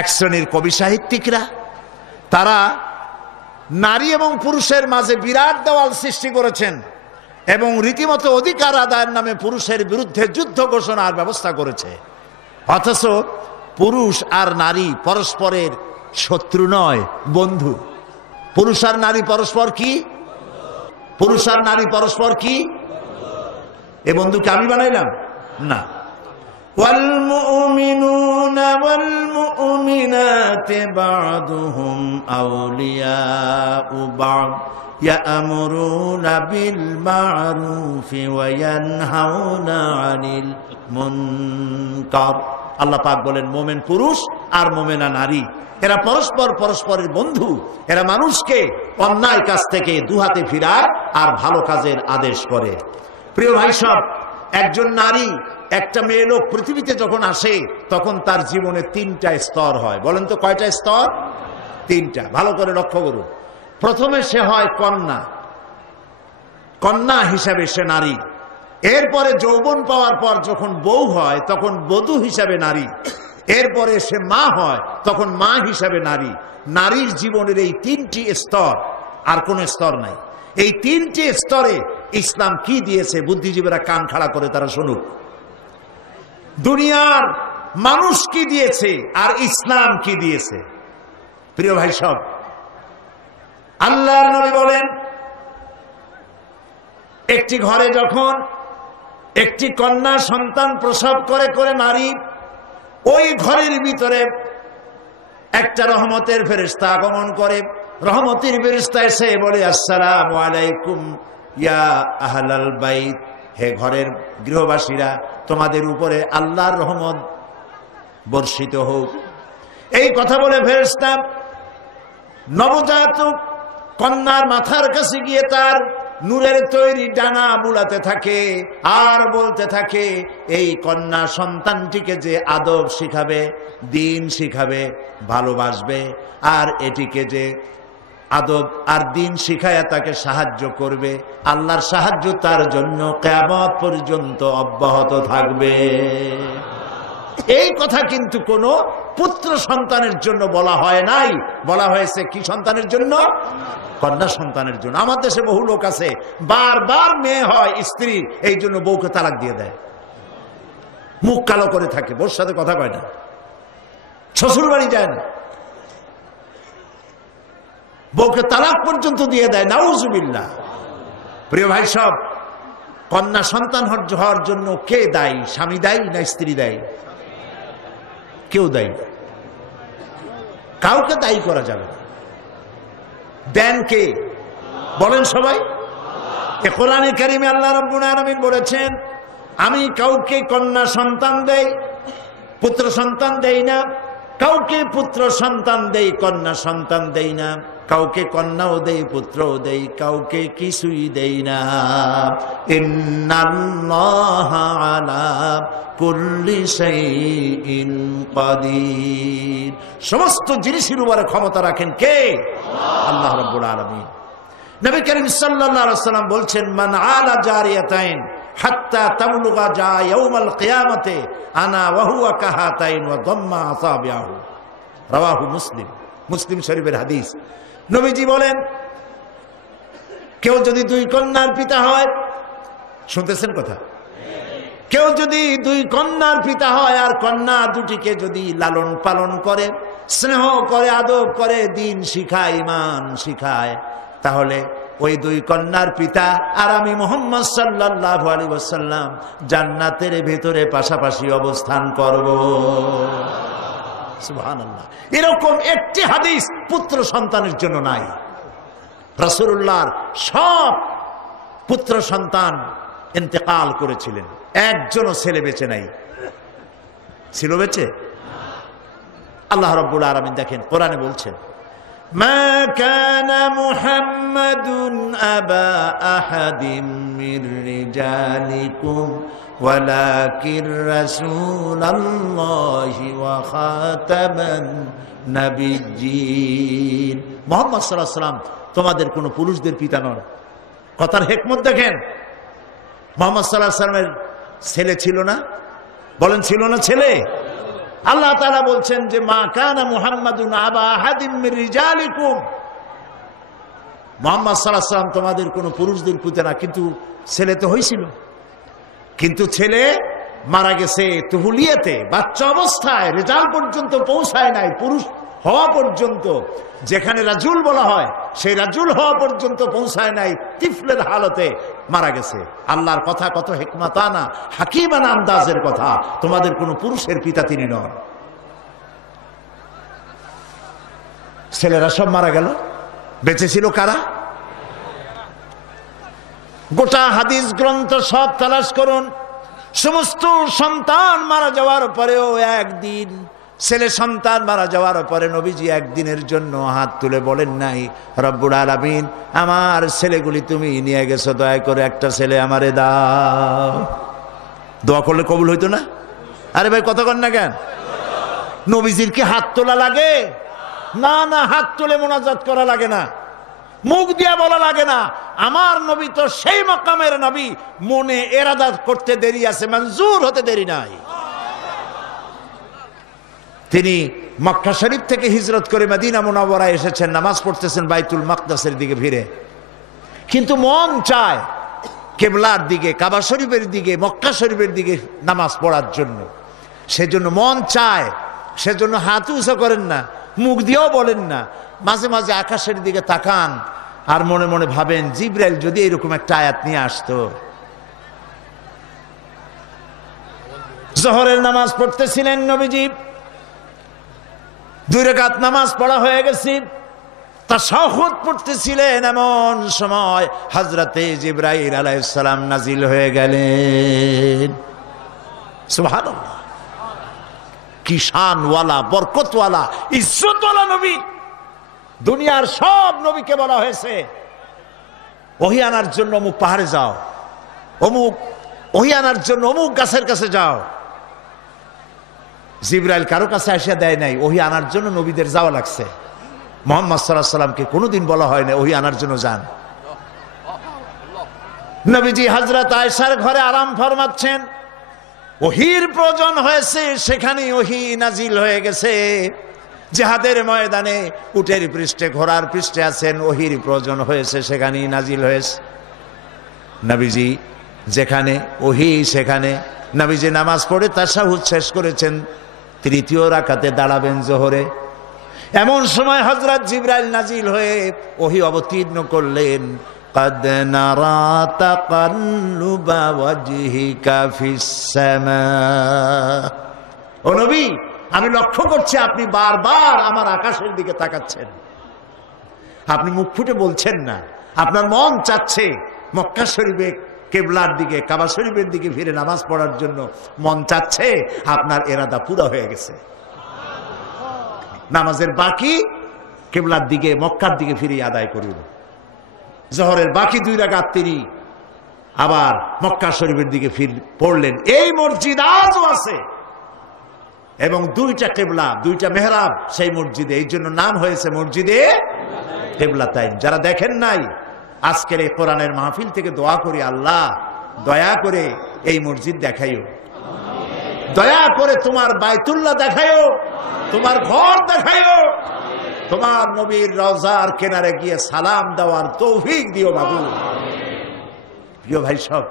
এক শ্রেণীর কবি সাহিত্যিকরা তারা নারী এবং পুরুষের মাঝে বিরাট দেওয়াল সৃষ্টি করেছেন এবং রীতিমতো অধিকার আদায়ের নামে পুরুষের বিরুদ্ধে যুদ্ধ ঘোষণার ব্যবস্থা করেছে। অথচ পুরুষ আর নারী পরস্পরের শত্রু নয়, বন্ধু। পুরুষ আর নারী পরস্পর কি? পুরুষ আর নারী পরস্পর কি? এ বন্ধুকে আমি বানাইলাম না। والمؤمنون والمؤمنات بعضهم أولياء بعض يأمرون بالمعروف وينهون عن المنكر। আল্লাহ পাক বলেন মোমেন পুরুষ আর মোমেনা নারী এরা পরস্পর পরস্পরের বন্ধু। এরা মানুষকে অন্যায় কাজ থেকে দুহাতে ফিরায় আর ভালো কাজের আদেশ করে। প্রিয় ভাই সব, একজন নারী, একটা মেয়ে লোক পৃথিবীতে যখন আসে তখন তার জীবনে 3টা স্তর হয়। বলেন তো কয়টা স্তর? 3টা। ভালো করে লক্ষ্য করুন। প্রথমে সে হয় কন্যা, কন্যা হিসাবে সে নারী। এরপরে যৌবন পাওয়ার পর যখন বউ হয় তখন বধূ হিসাবে নারী। এরপরে সে মা হয় তখন মা হিসাবে নারী। নারীর জীবনের এই 3টি স্তর, আর কোন স্তর নাই। এই 3টি স্তরে ইসলাম কি দিয়েছে বুদ্ধিজীবীরা কান খাড়া করে তারা শুনুক। দুনিয়ার মানুষ কি দিয়েছে আর ইসলাম কি দিয়েছে। প্রিয় ভাই সব, আল্লাহর নবী বলেন একটি ঘরে যখন একটি কন্যা সন্তান প্রসব করে নারী, ওই ঘরের ভিতরে একটা রহমতের ফেরেশতা আগমন করে। রহমতের ফেরেশতা এসে বলে আসসালামু আলাইকুম ইয়া আহলাল বাইত, হে ঘরের গৃহবাসীরা, তোমাদের উপরে আল্লাহর রহমত বর্ষিত হোক। এই কথা বলে ফেরেশতা নবজাতক কন্যার মাথার কাছে গিয়ে তার নূরের তৈরি ডানা বুলাতে থাকে আর বলতে থাকে, এই কন্যা সন্তানটিকে যে আদব শিখাবে, দিন শিখাবে, ভালোবাসবে, আর এটিকে যে আদব আর দিন শিখায়া তাকে সাহায্য করবে, আল্লাহর সাহায্য তার জন্য কিয়ামত পর্যন্ত অব্যাহত থাকবে। এই কথা কিন্তু কোনো পুত্র সন্তানের জন্য বলা হয় নাই, বলা হয়েছে কি সন্তানের জন্য? কন্যা সন্তানের জন্য। আমার দেশে বহু লোক আছে বারবার মেয়ে হয় স্ত্রী, এই জন্য বউকে তালাক দিয়ে দেয়, মুখ কালো করে থাকে, বউর সাথে কথা কয় না, শ্বশুর বাড়ি যায় না, বউকে তালাক পর্যন্ত দিয়ে দেয়। নাউজুবিল্লাহ। প্রিয় ভাই সব, কন্যা সন্তান হওয়ার জন্য কে দায়ী? স্বামী দায়ী না স্ত্রী দায়ী? কেউ দায়ী, কাউকে দায়ী করা যাবে না। দেন কে? বলেন সবাই। কোরআনে কারিমে আল্লাহ রাব্বুল আলামিন বলেছেন, আমি কাউকে কন্যা সন্তান দেই, পুত্র সন্তান দেই না, কাউকে পুত্র সন্তান দেই, কন্যা সন্তান দেই না, কাউকে কন্যাও দেই, পুত্রও দেই, কাউকে কিছুই দেই না। ইন্নাল্লাহা আলা কুল্লি শাইইন কাদির। সমস্ত জিনিসের উপরে ক্ষমতা রাখেন কে? আল্লাহ রাব্বুল আলামিন। নবী করিম সাল্লাল্লাহু আলাইহি ওয়াসাল্লাম বলছেন, মান আলা জারিয়াতাইন হাত্তা তাবলুগা যা ইয়াউমাল কিয়ামাতে আনা ওয়া হুয়া কাহাতাইন ওয়া দাম্মা আসাবিহু। রাওয়াহু মুসলিম। মুসলিম শরীফের হাদিস। নবীজি বলেন, কেউ যদি দুই কন্যার পিতা হয়, শুনতেছেন কথা? কেউ যদি দুই কন্যার পিতা হয় আর কন্যা দুটিকে যদি লালন পালন করে, স্নেহ করে, আদব করে, দিন শিখায়, ঈমান শিখায়, তাহলে ওই দুই কন্যার পিতা আর আমি মুহাম্মদ সাল্লাল্লাহু আলাইহি ওয়াসাল্লাম জান্নাতের ভেতরে পাশাপাশি অবস্থান করব। সুবহানাল্লাহ। এরকম একটি হাদিস পুত্র সন্তানের জন্য নাই। রাসূলুল্লাহর সব পুত্র সন্তান ইন্তেকাল করেছিলেন, একজনও ছেলে বেঁচে নাই। ছিল বেঁচে? আল্লাহ রাব্বুল আলামিন দেখেন কোরআনে বলছেন, মা কানা মুহাম্মাদুন আবা আহাদিম মির রিজালিকুম ওয়ালাকিন রাসূলুল্লাহি ওয়া খাতামান নাবিয়্যিন। মুহাম্মদ সাল্লাল্লাহু আলাইহি ওয়াসাল্লাম তোমাদের কোনো পুরুষদের পিতা নন। কথার হিকমত দেখেন। মুহাম্মদ সাল্লাল্লাহু আলাইহি ওয়াসাল্লামের ছেলে ছিল না? বলেন ছিল না ছেলে? আল্লাহ তাআলা বলছেন যে মা কানা মুহাম্মাদুন আবা আহাদিম মির রিজালিকুম। মুহাম্মদ সাল্লাল্লাহু আলাইহি ওয়াসাল্লাম তোমাদের কোনো পুরুষদের পিতা না, কিন্তু ছেলে তো হয়েছিল। কিন্তু ছেলে মারা গেছে তুহুলিয়াতে, বাচ্চা অবস্থায়, রেজাল্ট পর্যন্ত পৌঁছায় নাই, পুরুষ হওয়া পর্যন্ত, যেখানে রাজুল বলা হয় সেই রাজুল হওয়া পর্যন্ত পৌঁছায় নাই, তিফলের হালতে মারা গেছে। আল্লাহর কথা কত হিকমাতানা হাকিমানা আন্দাজের কথা। তোমাদের কোনো পুরুষের পিতা তিনি নন। ছেলেরা সব মারা গেল, বেঁচে ছিল কারা? গোটা হাদিস গ্রন্থ সব তালাশ করুন, সমস্ত সন্তান মারা যাওয়ার পরেও একদিন, ছেলে সন্তান মারা যাওয়ার পরে নবীজি একদিনের জন্য হাত তুলে বলেন নাই, রব্বুল আলামিন আমার ছেলেগুলি তুমি নিয়ে গেছো, দয়া করে একটা ছেলে আমারে দাও। দোয়া করলে কবুল হইতো না? আরে ভাই কথা কন না কেন? নবীজির কি হাত তোলা লাগে? না না, হাত তুলে মোনাজাত করা লাগে না, মুখ দিয়া বলা লাগে না। আমার নবী তো সেই মাকামের নবী, মনে এরাদা করতে দেরি আছে, মঞ্জুর হতে দেরি নাই। তিনি মক্কা শরীফ থেকে হিজরত করে মদিনা মুনাওয়ারায় এসেছেন, নামাজ পড়তেছেন বাইতুল মাকদাসের দিকে ভিড়ে, কিন্তু মন চায় কিবলার দিকে, কাবা শরীফের দিকে, মক্কা শরীফের দিকে নামাজ পড়ার জন্য। সেজন্য মন চায়, সেজন্য হাত উঁচু করেন না, মুখ দিয়েও বলেন না, মাঝে মাঝে আকাশের দিকে তাকান আর মনে মনে ভাবেন জিবরাইল যদি এরকম একটা আয়াত নিয়ে আসতো। জোহরের নামাজ পড়তেছিলেন নবীজি, 2 রাকাত নামাজ পড়া হয়ে গেছে, তাশাহুদ পড়তেছিলেন, এমন সময় হযরতে জিবরাইল আলাইহিস সালাম নাজিল হয়ে গেলেন। সুবহানাল্লাহ, কি শানওয়ালা, বরকতওয়ালা, ইজ্জতওয়ালা নবী। দুনিয়ার সব নবীকে বলা হয়েছে ওহী আনার জন্য অমুক পাহাড়ে যাও, অমুক ওহী আনার জন্য অমুক গাছের কাছে যাও। জিবরাইল কারো কাছে আসিয়া দেয় নাই, ওহী আনার জন্য নবীদের যাওয়া লাগছে। মুহাম্মদ সাল্লাল্লাহু আলাইহি ওয়াসাল্লামকে কোনোদিন বলা হয় না ওহী আনার জন্য যান। নবীজি হযরত আয়েশার ঘরে আরাম ফরমাচ্ছেন, ওহীর প্রয়োজন হয়েছে, সেখানে ওহী নাজিল হয়ে গেছে। জিহাদের ময়দানে উটের পৃষ্ঠে, ঘোড়ার পৃষ্ঠে আছেন, ওহীর প্রয়োজন হয়েছে, সেখানেই নাজিল হয়েছে। নবীজি যেখানে ওহী সেখানে নবীজি নামাজ পড়ে তাশাহুদ শেষ করেছেন, 3য় রাকাতে দাঁড়াবেন জোহরে। এমন সময় হযরত জিবরাইল নাজিল হয়ে ওহী অবতীর্ণ করলেন। قد نرى تقلب وجهك في السماء ও নবী আমি লক্ষ্য করছি আপনি বারবার আমার আকাশের দিকে তাকাচ্ছেন আপনি মুখ ফুটে বলছেন না আপনার মন চাচ্ছে মক্কা শরীফে কিবলার দিকে কাবা শরীফের দিকে ফিরে নামাজ পড়ার জন্য মন চাচ্ছে আপনার ইরাদা পুরো হয়ে গেছে নামাজের বাকি কিবলার দিকে মক্কার দিকে ফিরে আদায় করুন জোহরের বাকি 2 রাকাত তিনি আবার মক্কা শরীফের দিকে পড়লেন এই মসজিদ আজও আছে এবং 2টা কিবলা 2টা মেহরাব সেই মসজিদে এই জন্য নাম হয়েছে মসজিদে কিবলাতাইন যারা দেখেন নাই আজকের এই কোরআনের মাহফিল থেকে দোয়া করি আল্লাহ দয়া করে এই মসজিদ দেখাইও দয়া করে তোমার বাইতুল্লাহ দেখাইও তোমার ঘর দেখাইও তোমার নবীর রওজার কিনারে গিয়ে সালাম দেওয়ার তৌফিক দিও বাবু প্রিয় ভাই সব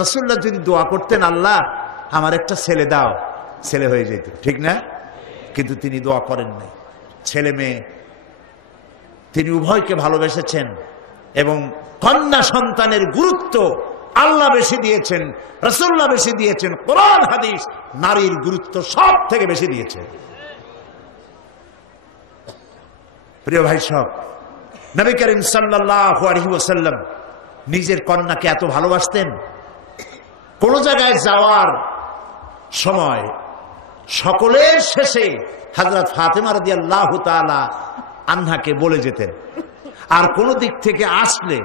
রাসূলুল্লাহ যদি দোয়া করতেন আল্লাহ আমার একটা ছেলে দাও ছেলে হয়ে যেত ঠিক না কিন্তু তিনি দোয়া করেন নাই ছেলে মেয়ে তিনি উভয়কে ভালোবেসেছেন এবং কন্যা সন্তানের গুরুত্ব আল্লাহ বেশি দিয়েছেন রাসূলুল্লাহ বেশি দিয়েছেন কোরআন হাদিস নারীর গুরুত্ব সব থেকে বেশি দিয়েছেন প্রিয় ভাই সব নবী করিম সাল্লাল্লাহু আলাইহি ওয়াসাল্লাম নিজের কন্যাকে এত ভালোবাসতেন কোন জায়গায় যাওয়ার সময় সকলের শেষে হযরত ফাতেমা রাদিয়াল্লাহু তাআলা আনহাকে বলে যেতেন আর কোন দিক থেকে আসলে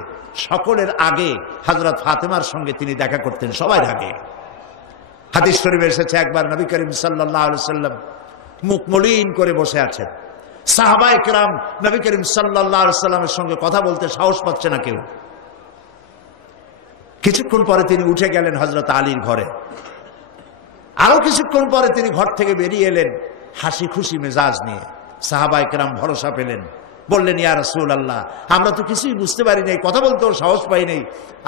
সকলের আগে হযরত ফাতেমার সঙ্গে তিনি দেখা করতেন সবার আগে হাদিস শরীফে এসেছে একবার নবী করিম সাল্লাল্লাহু আলাইহি ওয়াসাল্লাম মুখ মলিন করে বসে আছেন সাহাবায়ে কেরাম নবী করিম সাল্লাল্লাহু আলাইহি ওয়াসাল্লামের সঙ্গে কথা বলতে সাহস পাচ্ছে না কেউ কিছুক্ষণ পরে তিনি উঠে গেলেন হযরত আলীর ঘরে আরো কিছুক্ষণ পরে তিনি ঘর থেকে বেরিয়ে এলেন হাসি খুশি মেজাজ নিয়ে সাহাবায়ে কেরাম ভরসা পেলেন বললেন ইয়া রাসূলুল্লাহ আমরা তো কিছুই বুঝতে পারি নাই কথা বলতেও সাহস পাই নাই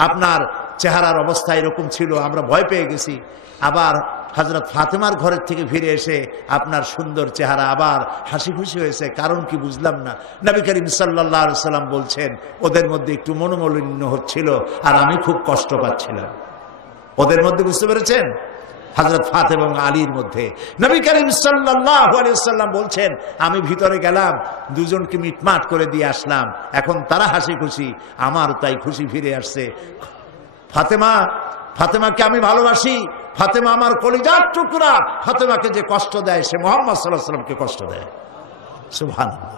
আপনার চেহারার অবস্থা এরকম ছিল আমরা ভয় পেয়ে গেছি আবার হযরত ফাতেমার ঘরের থেকে ফিরে এসে আপনার সুন্দর চেহারা আবার হাসি খুশি হয়েছে কারণ কি বুঝলাম না নবী করিম সাল্লাল্লাহু আলাইহি ওয়াসাল্লাম বলছেন ওদের মধ্যে একটু মনোমালিন্য হচ্ছিল আর আমি খুব কষ্ট পাচ্ছিলাম ওদের মধ্যে বুঝতে পেরেছেন হযরত ফাতেমা এবং আলীর মধ্যে নবী করিম সাল্লাল্লাহু আলাইহি ওয়াসাল্লাম বলছেন আমি ভিতরে গেলাম দুজনকে মিটমাট করে দিয়ে আসলাম এখন তারা হাসি খুশি আমার তাই খুশি ফিরে আসছে ফাতেমাকে আমি ভালোবাসি ফাতেমা আমার কলিজার টুকরা ফাতেমাকে যে কষ্ট দেয় সে মুহাম্মদ সাল্লাল্লাহু আলাইহি ওয়াসাল্লামকে কষ্ট দেয় সুবহানাল্লাহ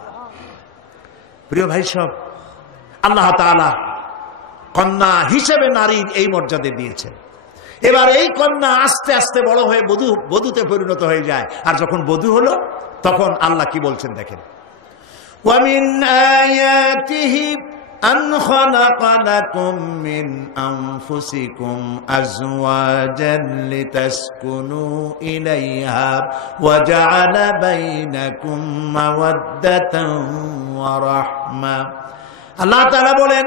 প্রিয় ভাই সব আল্লাহ তাআলা কন্যা হিসেবে নারীর এই মর্যাদা দিয়েছেন এবার এই কন্যা আস্তে আস্তে বড় হয়ে বধূতে পরিণত হয়ে যায় আর যখন বধূ হলো তখন আল্লাহ কি বলছেন দেখেন ওয়ামিন আয়াতিহি আন খালাকা লাকুম মিন আনফুসিকুম আজওয়াজান লিতাসকুনু ইলাইহা ওয়া জাআলা বাইনাকুম মাওয়াদ্দাতান ওয়া রাহমা আল্লাহ তাআলা বলেন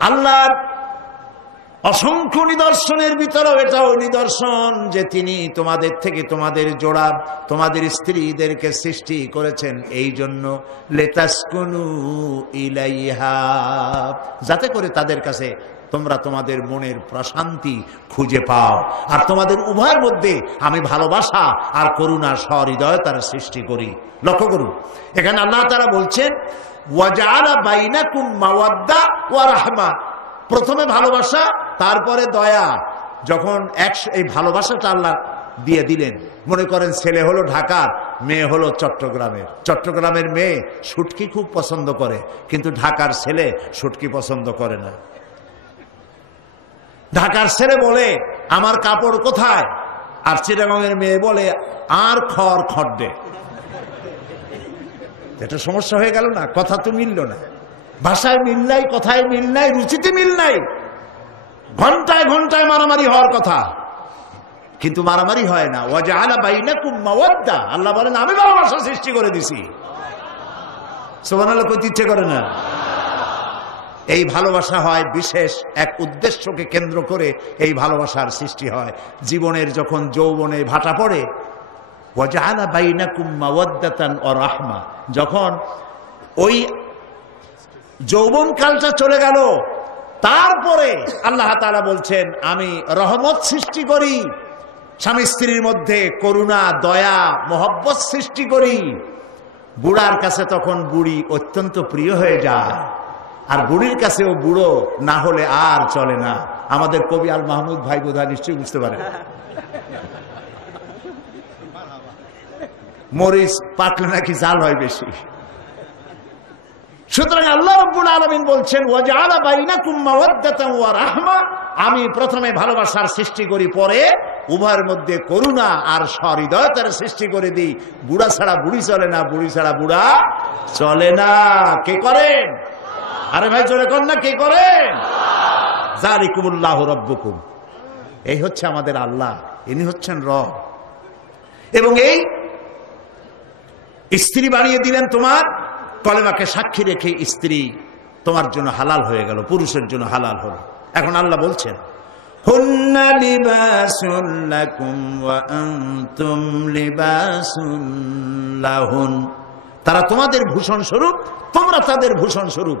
আল্লাহর অসংখ্য নিদর্শনের ভিতরেও এটাও নিদর্শন যে তিনি তোমাদের থেকে তোমাদের জোড়া তোমাদের স্ত্রীদেরকে সৃষ্টি করেছেন এই জন্য লিতাসকুনু ইলাইহা যাতে করে তাদের কাছে তোমরা তোমাদের মনের প্রশান্তি খুঁজে পাও আর তোমাদের উভয়ের মধ্যে আমি ভালোবাসা আর করুণা সহৃদয়তার সৃষ্টি করি লক্ষ্য করুন এখানে আল্লাহ তাআলা বলছেন ওয়া জাআলা বাইনাকুম মাওয়াদ্দা ওয়া রাহমা প্রথমে ভালোবাসা তারপরে দয়া যখন এই ভালোবাসাটা আল্লাহ দিয়ে দিলেন মনে করেন ছেলে হলো ঢাকার মেয়ে হলো চট্টগ্রামের মেয়ে শুটকি খুব পছন্দ করে কিন্তু ঢাকার ছেলে শুটকি পছন্দ করে না ঢাকার ছেলে বলে আমার কাপড় কোথায় আর চিটাগাংয়ের মেয়ে বলে আর খড় এটা সমস্যা হয়ে গেল না কথা তো মিলল না ভাষায় মিল নাই কথায় মিল নাই রুচিতে মিল নাই ঘন্টায় ঘন্টায় মারামারি হওয়ার কথা কিন্তু মারামারি হয় না ওয়া জাআলা বাইনাকুম মাওয়াদ্দা আল্লাহ বলেন আমি ভালোবাসা সৃষ্টি করে দিছি সুবহানাল্লাহ কইতে ইচ্ছে করে না এই ভালোবাসা হয় বিশেষ এক উদ্দেশ্যকে কেন্দ্র করে এই ভালোবাসার সৃষ্টি হয় জীবনের যখন যৌবনে ভাটা পড়ে ওয়া জাআলা বাইনাকুম মাওয়াদ্দাতান ওয়া রাহমা যখন ওই যৌবন কালটা চলে গেল তারপরে আল্লাহ তাআলা বলছেন আমি রহমত সৃষ্টি করি, স্বামী স্ত্রীর মধ্যে করুণা, দয়া, মহব্বত সৃষ্টি করি। বুড়ার কাছে তখন বুড়ি অত্যন্ত প্রিয় হয়ে যায়, আর বুড়ির কাছেও বুড়ো না হলে আর চলে না। আমাদের কবি আল মাহমুদ ভাই বোধহয় নিশ্চয়ই বুঝতে পারেন, মরিচ পাকলে নাকি জাল হয় বেশি। সুতরাং আল্লাহ রাব্বুল আলামিন বলছেন ওয়াজআলা বাইনাকুম মাওয়াদ্দাতান ওয়া রাহমা, আমি প্রথমে ভালোবাসার সৃষ্টি করি, পরে উভয়ের মধ্যে করুণা আর সহৃদয়তার সৃষ্টি করে দিই। বুড়া ছাড়া বুড়ি চলে না, বুড়ি ছাড়া বুড়া চলে না। কে করেন? আরে ভাই জোরে কর না, কে করেন? যালিকুমুল্লাহু রাব্বুকুম, এই হচ্ছে আমাদের আল্লাহ, ইনি হচ্ছেন রব। এবং এই স্ত্রী বানিয়ে দিলেন তোমার, কলেমাকে সাক্ষী রেখে স্ত্রী তোমার জন্য হালাল হয়ে গেল, পুরুষের জন্য হালাল হলো। এখন আল্লাহ বলছেন হুন্না লিবাসুন লাকুম ওয়া আনতুম লিবাসুন লাহুন, তারা তোমাদের ভূষণ স্বরূপ, তোমরা তাদের ভূষণ স্বরূপ।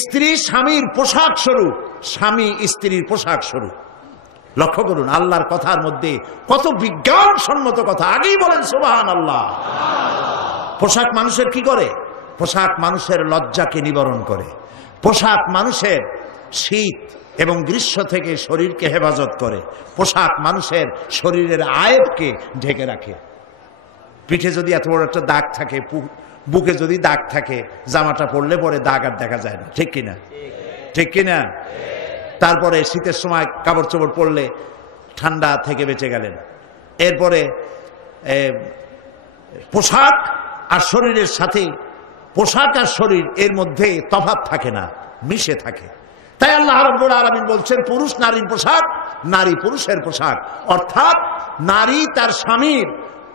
স্ত্রী স্বামীর পোশাক স্বরূপ, স্বামী স্ত্রীর পোশাক স্বরূপ। লক্ষ্য করুন আল্লাহর কথার মধ্যে কত বিজ্ঞানসম্মত কথা। আগেই বলেন সুবহানাল্লাহ। পোশাক মানুষের কি করে? পোশাক মানুষের লজ্জাকে নিবারণ করে, পোশাক মানুষের শীত এবং গ্রীষ্ম থেকে শরীরকে হেফাজত করে, পোশাক মানুষের শরীরের আয়েবকে ঢেকে রাখে। পিঠে যদি এত বড় একটা দাগ থাকে, বুকে যদি দাগ থাকে, জামাটা পরলে পরে দাগ আর দেখা যায় না, ঠিক কিনা? ঠিক কিনা? তারপরে শীতের সময় কাপড় চোপড় পরলে ঠান্ডা থেকে বেঁচে গেলেন। এরপরে পোশাক আর শরীরের সাথে, পোশাক আর শরীর এর মধ্যে তফাৎ থাকে না, মিশে থাকে। তাই আল্লাহ রাব্বুল আলামিন বলছেন পুরুষ নারীর পোশাক, নারী পুরুষের পোশাক। অর্থাৎ নারী তার স্বামীর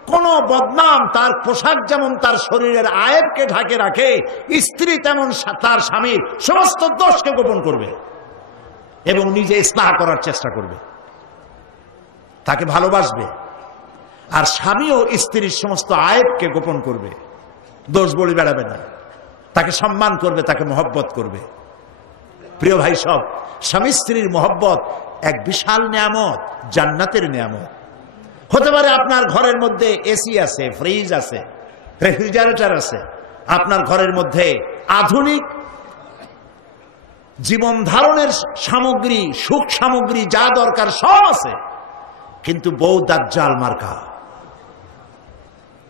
কোন বদনাম, তার পোশাক যেমন তার শরীরের আয়েবকে ঢাকে রাখে, স্ত্রী তেমন তার স্বামীর সমস্ত দোষকে গোপন করবে এবং নিজে ইসলাহ করার চেষ্টা করবে, তাকে ভালোবাসবে। আর স্বামীও স্ত্রীর সমস্ত আয়েবকে গোপন করবে, দোষ বলে বেড়াবে না, তাকে সম্মান করবে, তাকে মহব্বত করবে। প্রিয় ভাই সব, স্বামী স্ত্রীর মহব্বত এক বিশাল নিয়ামত, জান্নাতের নিয়ামত। হতে পারে আপনার ঘরের মধ্যে এসি আছে, ফ্রিজ আছে, রেফ্রিজারেটর আছে, আপনার ঘরের মধ্যে আধুনিক জীবন ধারণের সামগ্রী, সুখ সামগ্রী যা দরকার সব আছে, কিন্তু বউ দাজ্জাল মার্কা,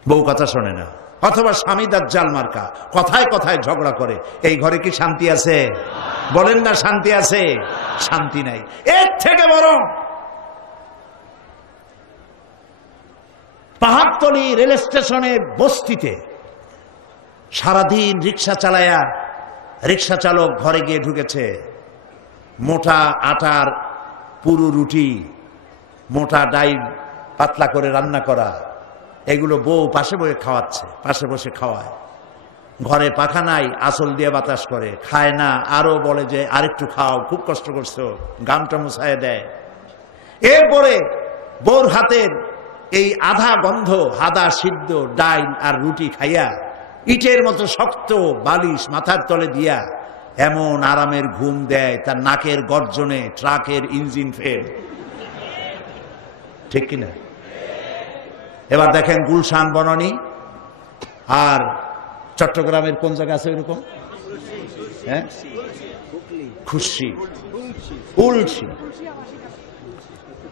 বউ কথা শোনে না, অথবা স্বামী দাজ্জাল মার্কা, কথায় কথায় ঝগড়া করে। এই ঘরে কি শান্তি আছে? বলেন না শান্তি আছে? শান্তি নাই। এর থেকে বরং পাহাড়তলি রেল স্টেশনের বস্তিতে সারাদিন রিক্সা চালায়া রিক্সা চালক ঘরে গিয়ে ঢুকেছে, মোটা আটার পুরু রুটি, মোটা ডাইল পাতলা করে রান্না করা, এগুলো বউ পাশে বসে খাওয়াচ্ছে, পাশে বসে খাওয়ায়। ঘরে পাখা নাই, আঁচল দিয়ে বাতাস করে, খায় না, আরো বলে যে আরেকটু খাও, খুব কষ্ট করছো, গামটা মুছায় দেয়। এরপরে বউর হাতের এই আধা গন্ধ হাদা সিদ্ধ ডাইল আর রুটি খাইয়া ইটের মতো শক্ত বালিশ মাথার তলে দিয়া এমন আরামের ঘুম দেয়, তার নাকের গর্জনে ট্রাকের ইঞ্জিন ফেল, ঠিক কিনা? এবার দেখেন গুলশান বনানী আর চট্টগ্রামের কোন জায়গা আছে এরকম, হ্যাঁ, খুশি উলসি,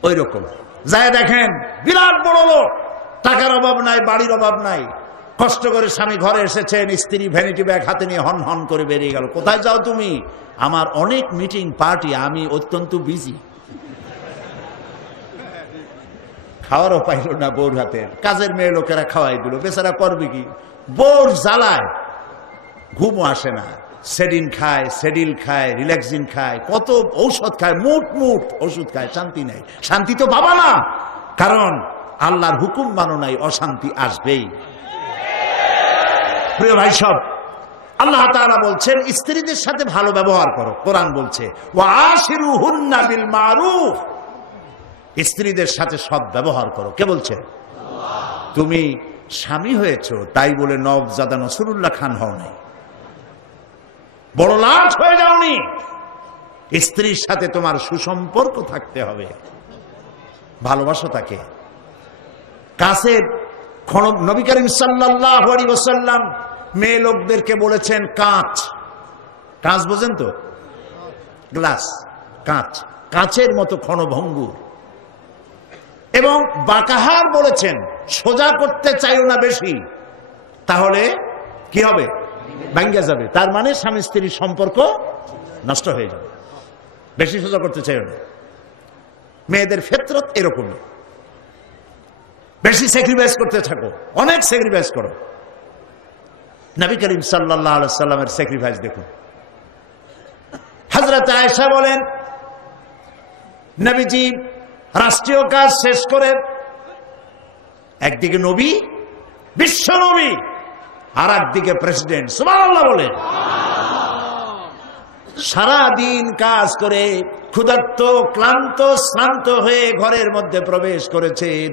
ওই রকম যায় দেখেন বিরাট বড় লোক, টাকার অভাব নাই, বাড়ির অভাব নাই, কষ্ট করে স্বামী ঘরে এসেছেন, স্ত্রী ভ্যানিটি ব্যাগ হাতে নিয়ে হন হন করে বেরিয়ে গেল। কোথায় যাও তুমি? আমার অনেক মিটিং পার্টি, আমি অত্যন্ত বিজি। খাওয়ারও পাইল না বউর হাতের, কাজের মেয়ে লোকেরা খাওয়াই দিল, বেচারা করবে কি? বউর জ্বালায় ঘুমও আসে না, সেডিন খায়, সেডিল খায়, রিল্যাক্সিন খায়, কত ঔষধ খায়, মুট মুট ওষুধ খায়, শান্তি নাই। শান্তি তো পাবা না, কারণ আল্লাহর হুকুম মানো নাই, অশান্তি আসবেই। প্রিয় ভাই সব, আল্লাহ তাআলা বলছেন স্ত্রীদের সাথে ভালো ব্যবহার করো। কোরআন বলছে ওয়াশিরুহুন্না বিল মারুফ, স্ত্রীদের সাথে সৎ ব্যবহার করো। কে বলছে? তুমি স্বামী হয়েছ তাই বলে নবজাদা নসরুল্লাহ খান হও নাই, বড় লাট হয়ে যাওনি। স্ত্রীর সাথে তোমার সুসম্পর্ক থাকতে হবে, ভালোবাসো তাকে। কাছের নবী করিম সাল্লাল্লাহু আলাইহি ওয়াসাল্লাম মেয়ে লোকদেরকে বলেছেন কাঁচ, কাঁচ বোঝেন তো, গ্লাস, কাঁচ, কাঁচের মতো ক্ষণভঙ্গুর। এবং বাকাহার বলেছেন সোজা করতে চাইও না বেশি, তাহলে কি হবে, ভাঙ্গা যাবে। তার মানে স্বামী স্ত্রীর সম্পর্ক নষ্ট হয়ে যাবে। বেশি সোজা করতে চাইও না। মেয়েদের ফিতরত এরকমই, বেশি স্যাক্রিফাইস করতে থাকো, অনেক স্যাক্রিফাইস করো। নবী করিম সাল্লাল্লাহু আলাইহি ওয়াসাল্লামের স্যাক্রিফাইস দেখুন। হযরত আয়েশা বলেন, নবীজি রাষ্ট্রীয় কাজ শেষ করে একদিকে নবী, বিশ্ব নবী, আর একদিকে প্রেসিডেন্ট, সুবহানাল্লাহ বলেন, সারাদিন কাজ করে ক্ষুধার্ত ক্লান্ত শ্রান্ত হয়ে ঘরের মধ্যে প্রবেশ করেছেন।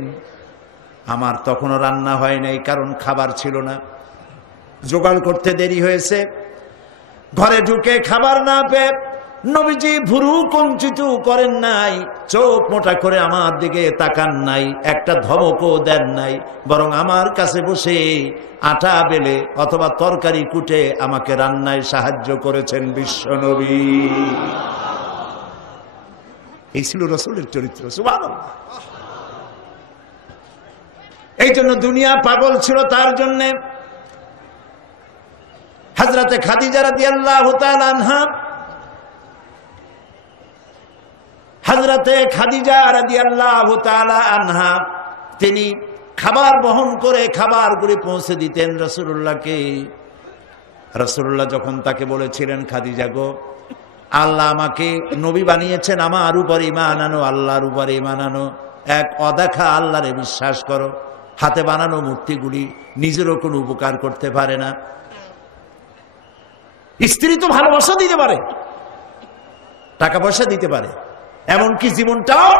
আমার তখনও রান্না হয় নাই, কারণ খাবার ছিল না, জোগাড় করতে দেরি হয়েছে। ঘরে ঢুকে খাবার না পেয়ে নবীজি ভুরু কুঞ্চিত করেন নাই, চোখ মোটা করে আমার দিকে তাকান নাই, একটা ধমকও দেন নাই, বরং আমার কাছে বসে আটা বেলে অথবা তরকারি কুটে আমাকে রান্নায় সাহায্য করেছেন বিশ্ব নবী। এই ছিল রাসূলের চরিত্র, সুবহানাল্লাহ। এই জন্য দুনিয়া পাগল ছিল তার জন্য। হযরতে খাদিজা রাদিয়াল্লাহু তাআলা আনহা, হযরতে খাদিজা রাদিয়াল্লাহু তাআলা আনহা, তিনি খাবার বহন করে খাবারগুলি পৌঁছে দিতেন রাসূলুল্লাহকে। রাসূলুল্লাহ যখন তাকে বলেছিলেন, খাদিজা গো, আল্লাহ আমাকে নবী বানিয়েছেন, আমার উপর ঈমান আনো, আল্লাহর উপর ঈমান আনো, এক অদেখা আল্লাহরে বিশ্বাস করো। হাতে বানানো মূর্তিগুলি নিজেরও কোনো উপকার করতে পারে না। স্ত্রী তো ভালোবাসা দিতে পারে, টাকা পয়সা দিতে পারে, এমনকি জীবনটাও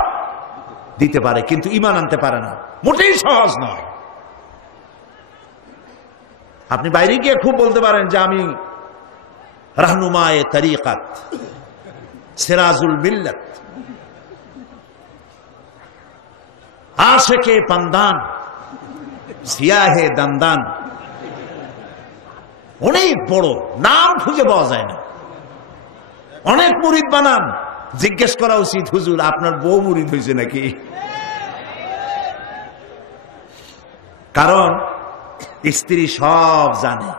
দিতে পারে, কিন্তু ঈমান আনতে পারে না, মোটেই সহজ নয়। আপনি বাইরে গিয়ে খুব বলতে পারেন যে আমি রাহনুমায়ে তরিকাত, সিরাজুল মিল্লাত, আশিকে পান্দান, সিয়াহে দান্দান, অনেক বড় নাম খুঁজে পাওয়া যায় না, অনেক মুরিদ বানান। জিজ্ঞেস করা উচিত, হুজুর আপনার বউ মুরিদ হয়েছে নাকি? কারণ স্ত্রী সব জানে।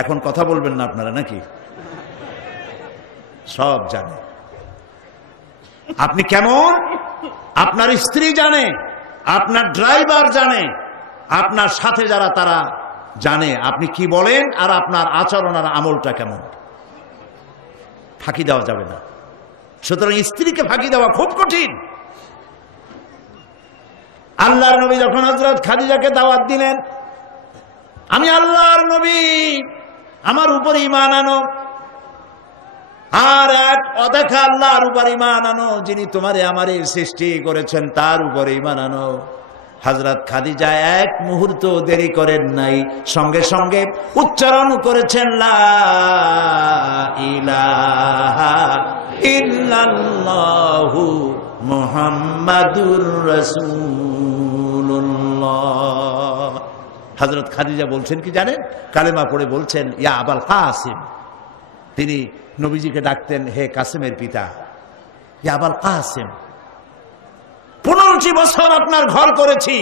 এখন কথা বলবেন না আপনারা নাকি? সব জানে। আপনি কেমন আপনার স্ত্রী জানে, আপনার ড্রাইভার জানে, আপনার সাথে যারা তারা জানে আপনি কি বলেন আর আপনার আচরণ আর আমলটা কেমন। ফাঁকি দেওয়া যাবে না। সুতরাং স্ত্রীকে ফাঁকি দেওয়া খুব কঠিন। আল্লাহর নবী যখন হযরত খাদিজাকে দাওয়াত দিলেন, আমি আল্লাহর নবী, আমার উপর ঈমান আনো, আর এক অদেখা আল্লাহর উপর ঈমান আনো, যিনি তোমারে আমারে সৃষ্টি করেছেন তার উপর ঈমান আনো। হযরত খাদিজা এক মুহূর্ত দেরি করেন নাই, সঙ্গে সঙ্গে উচ্চারণ করেছেন লা ইলাহা ইল্লাল্লাহু মুহাম্মাদুর রাসূলুল্লাহ। হযরত খাদিজা বলছেন কি জানেন? কালেমা পড়ে বলছেন ইয়া আবাল কাসিম। তিনি নবীজিকে ডাকতেন হে কাসিমের পিতা, ইয়া আবাল কাসিম, 15টি বছর আপনার ঘর করেছি,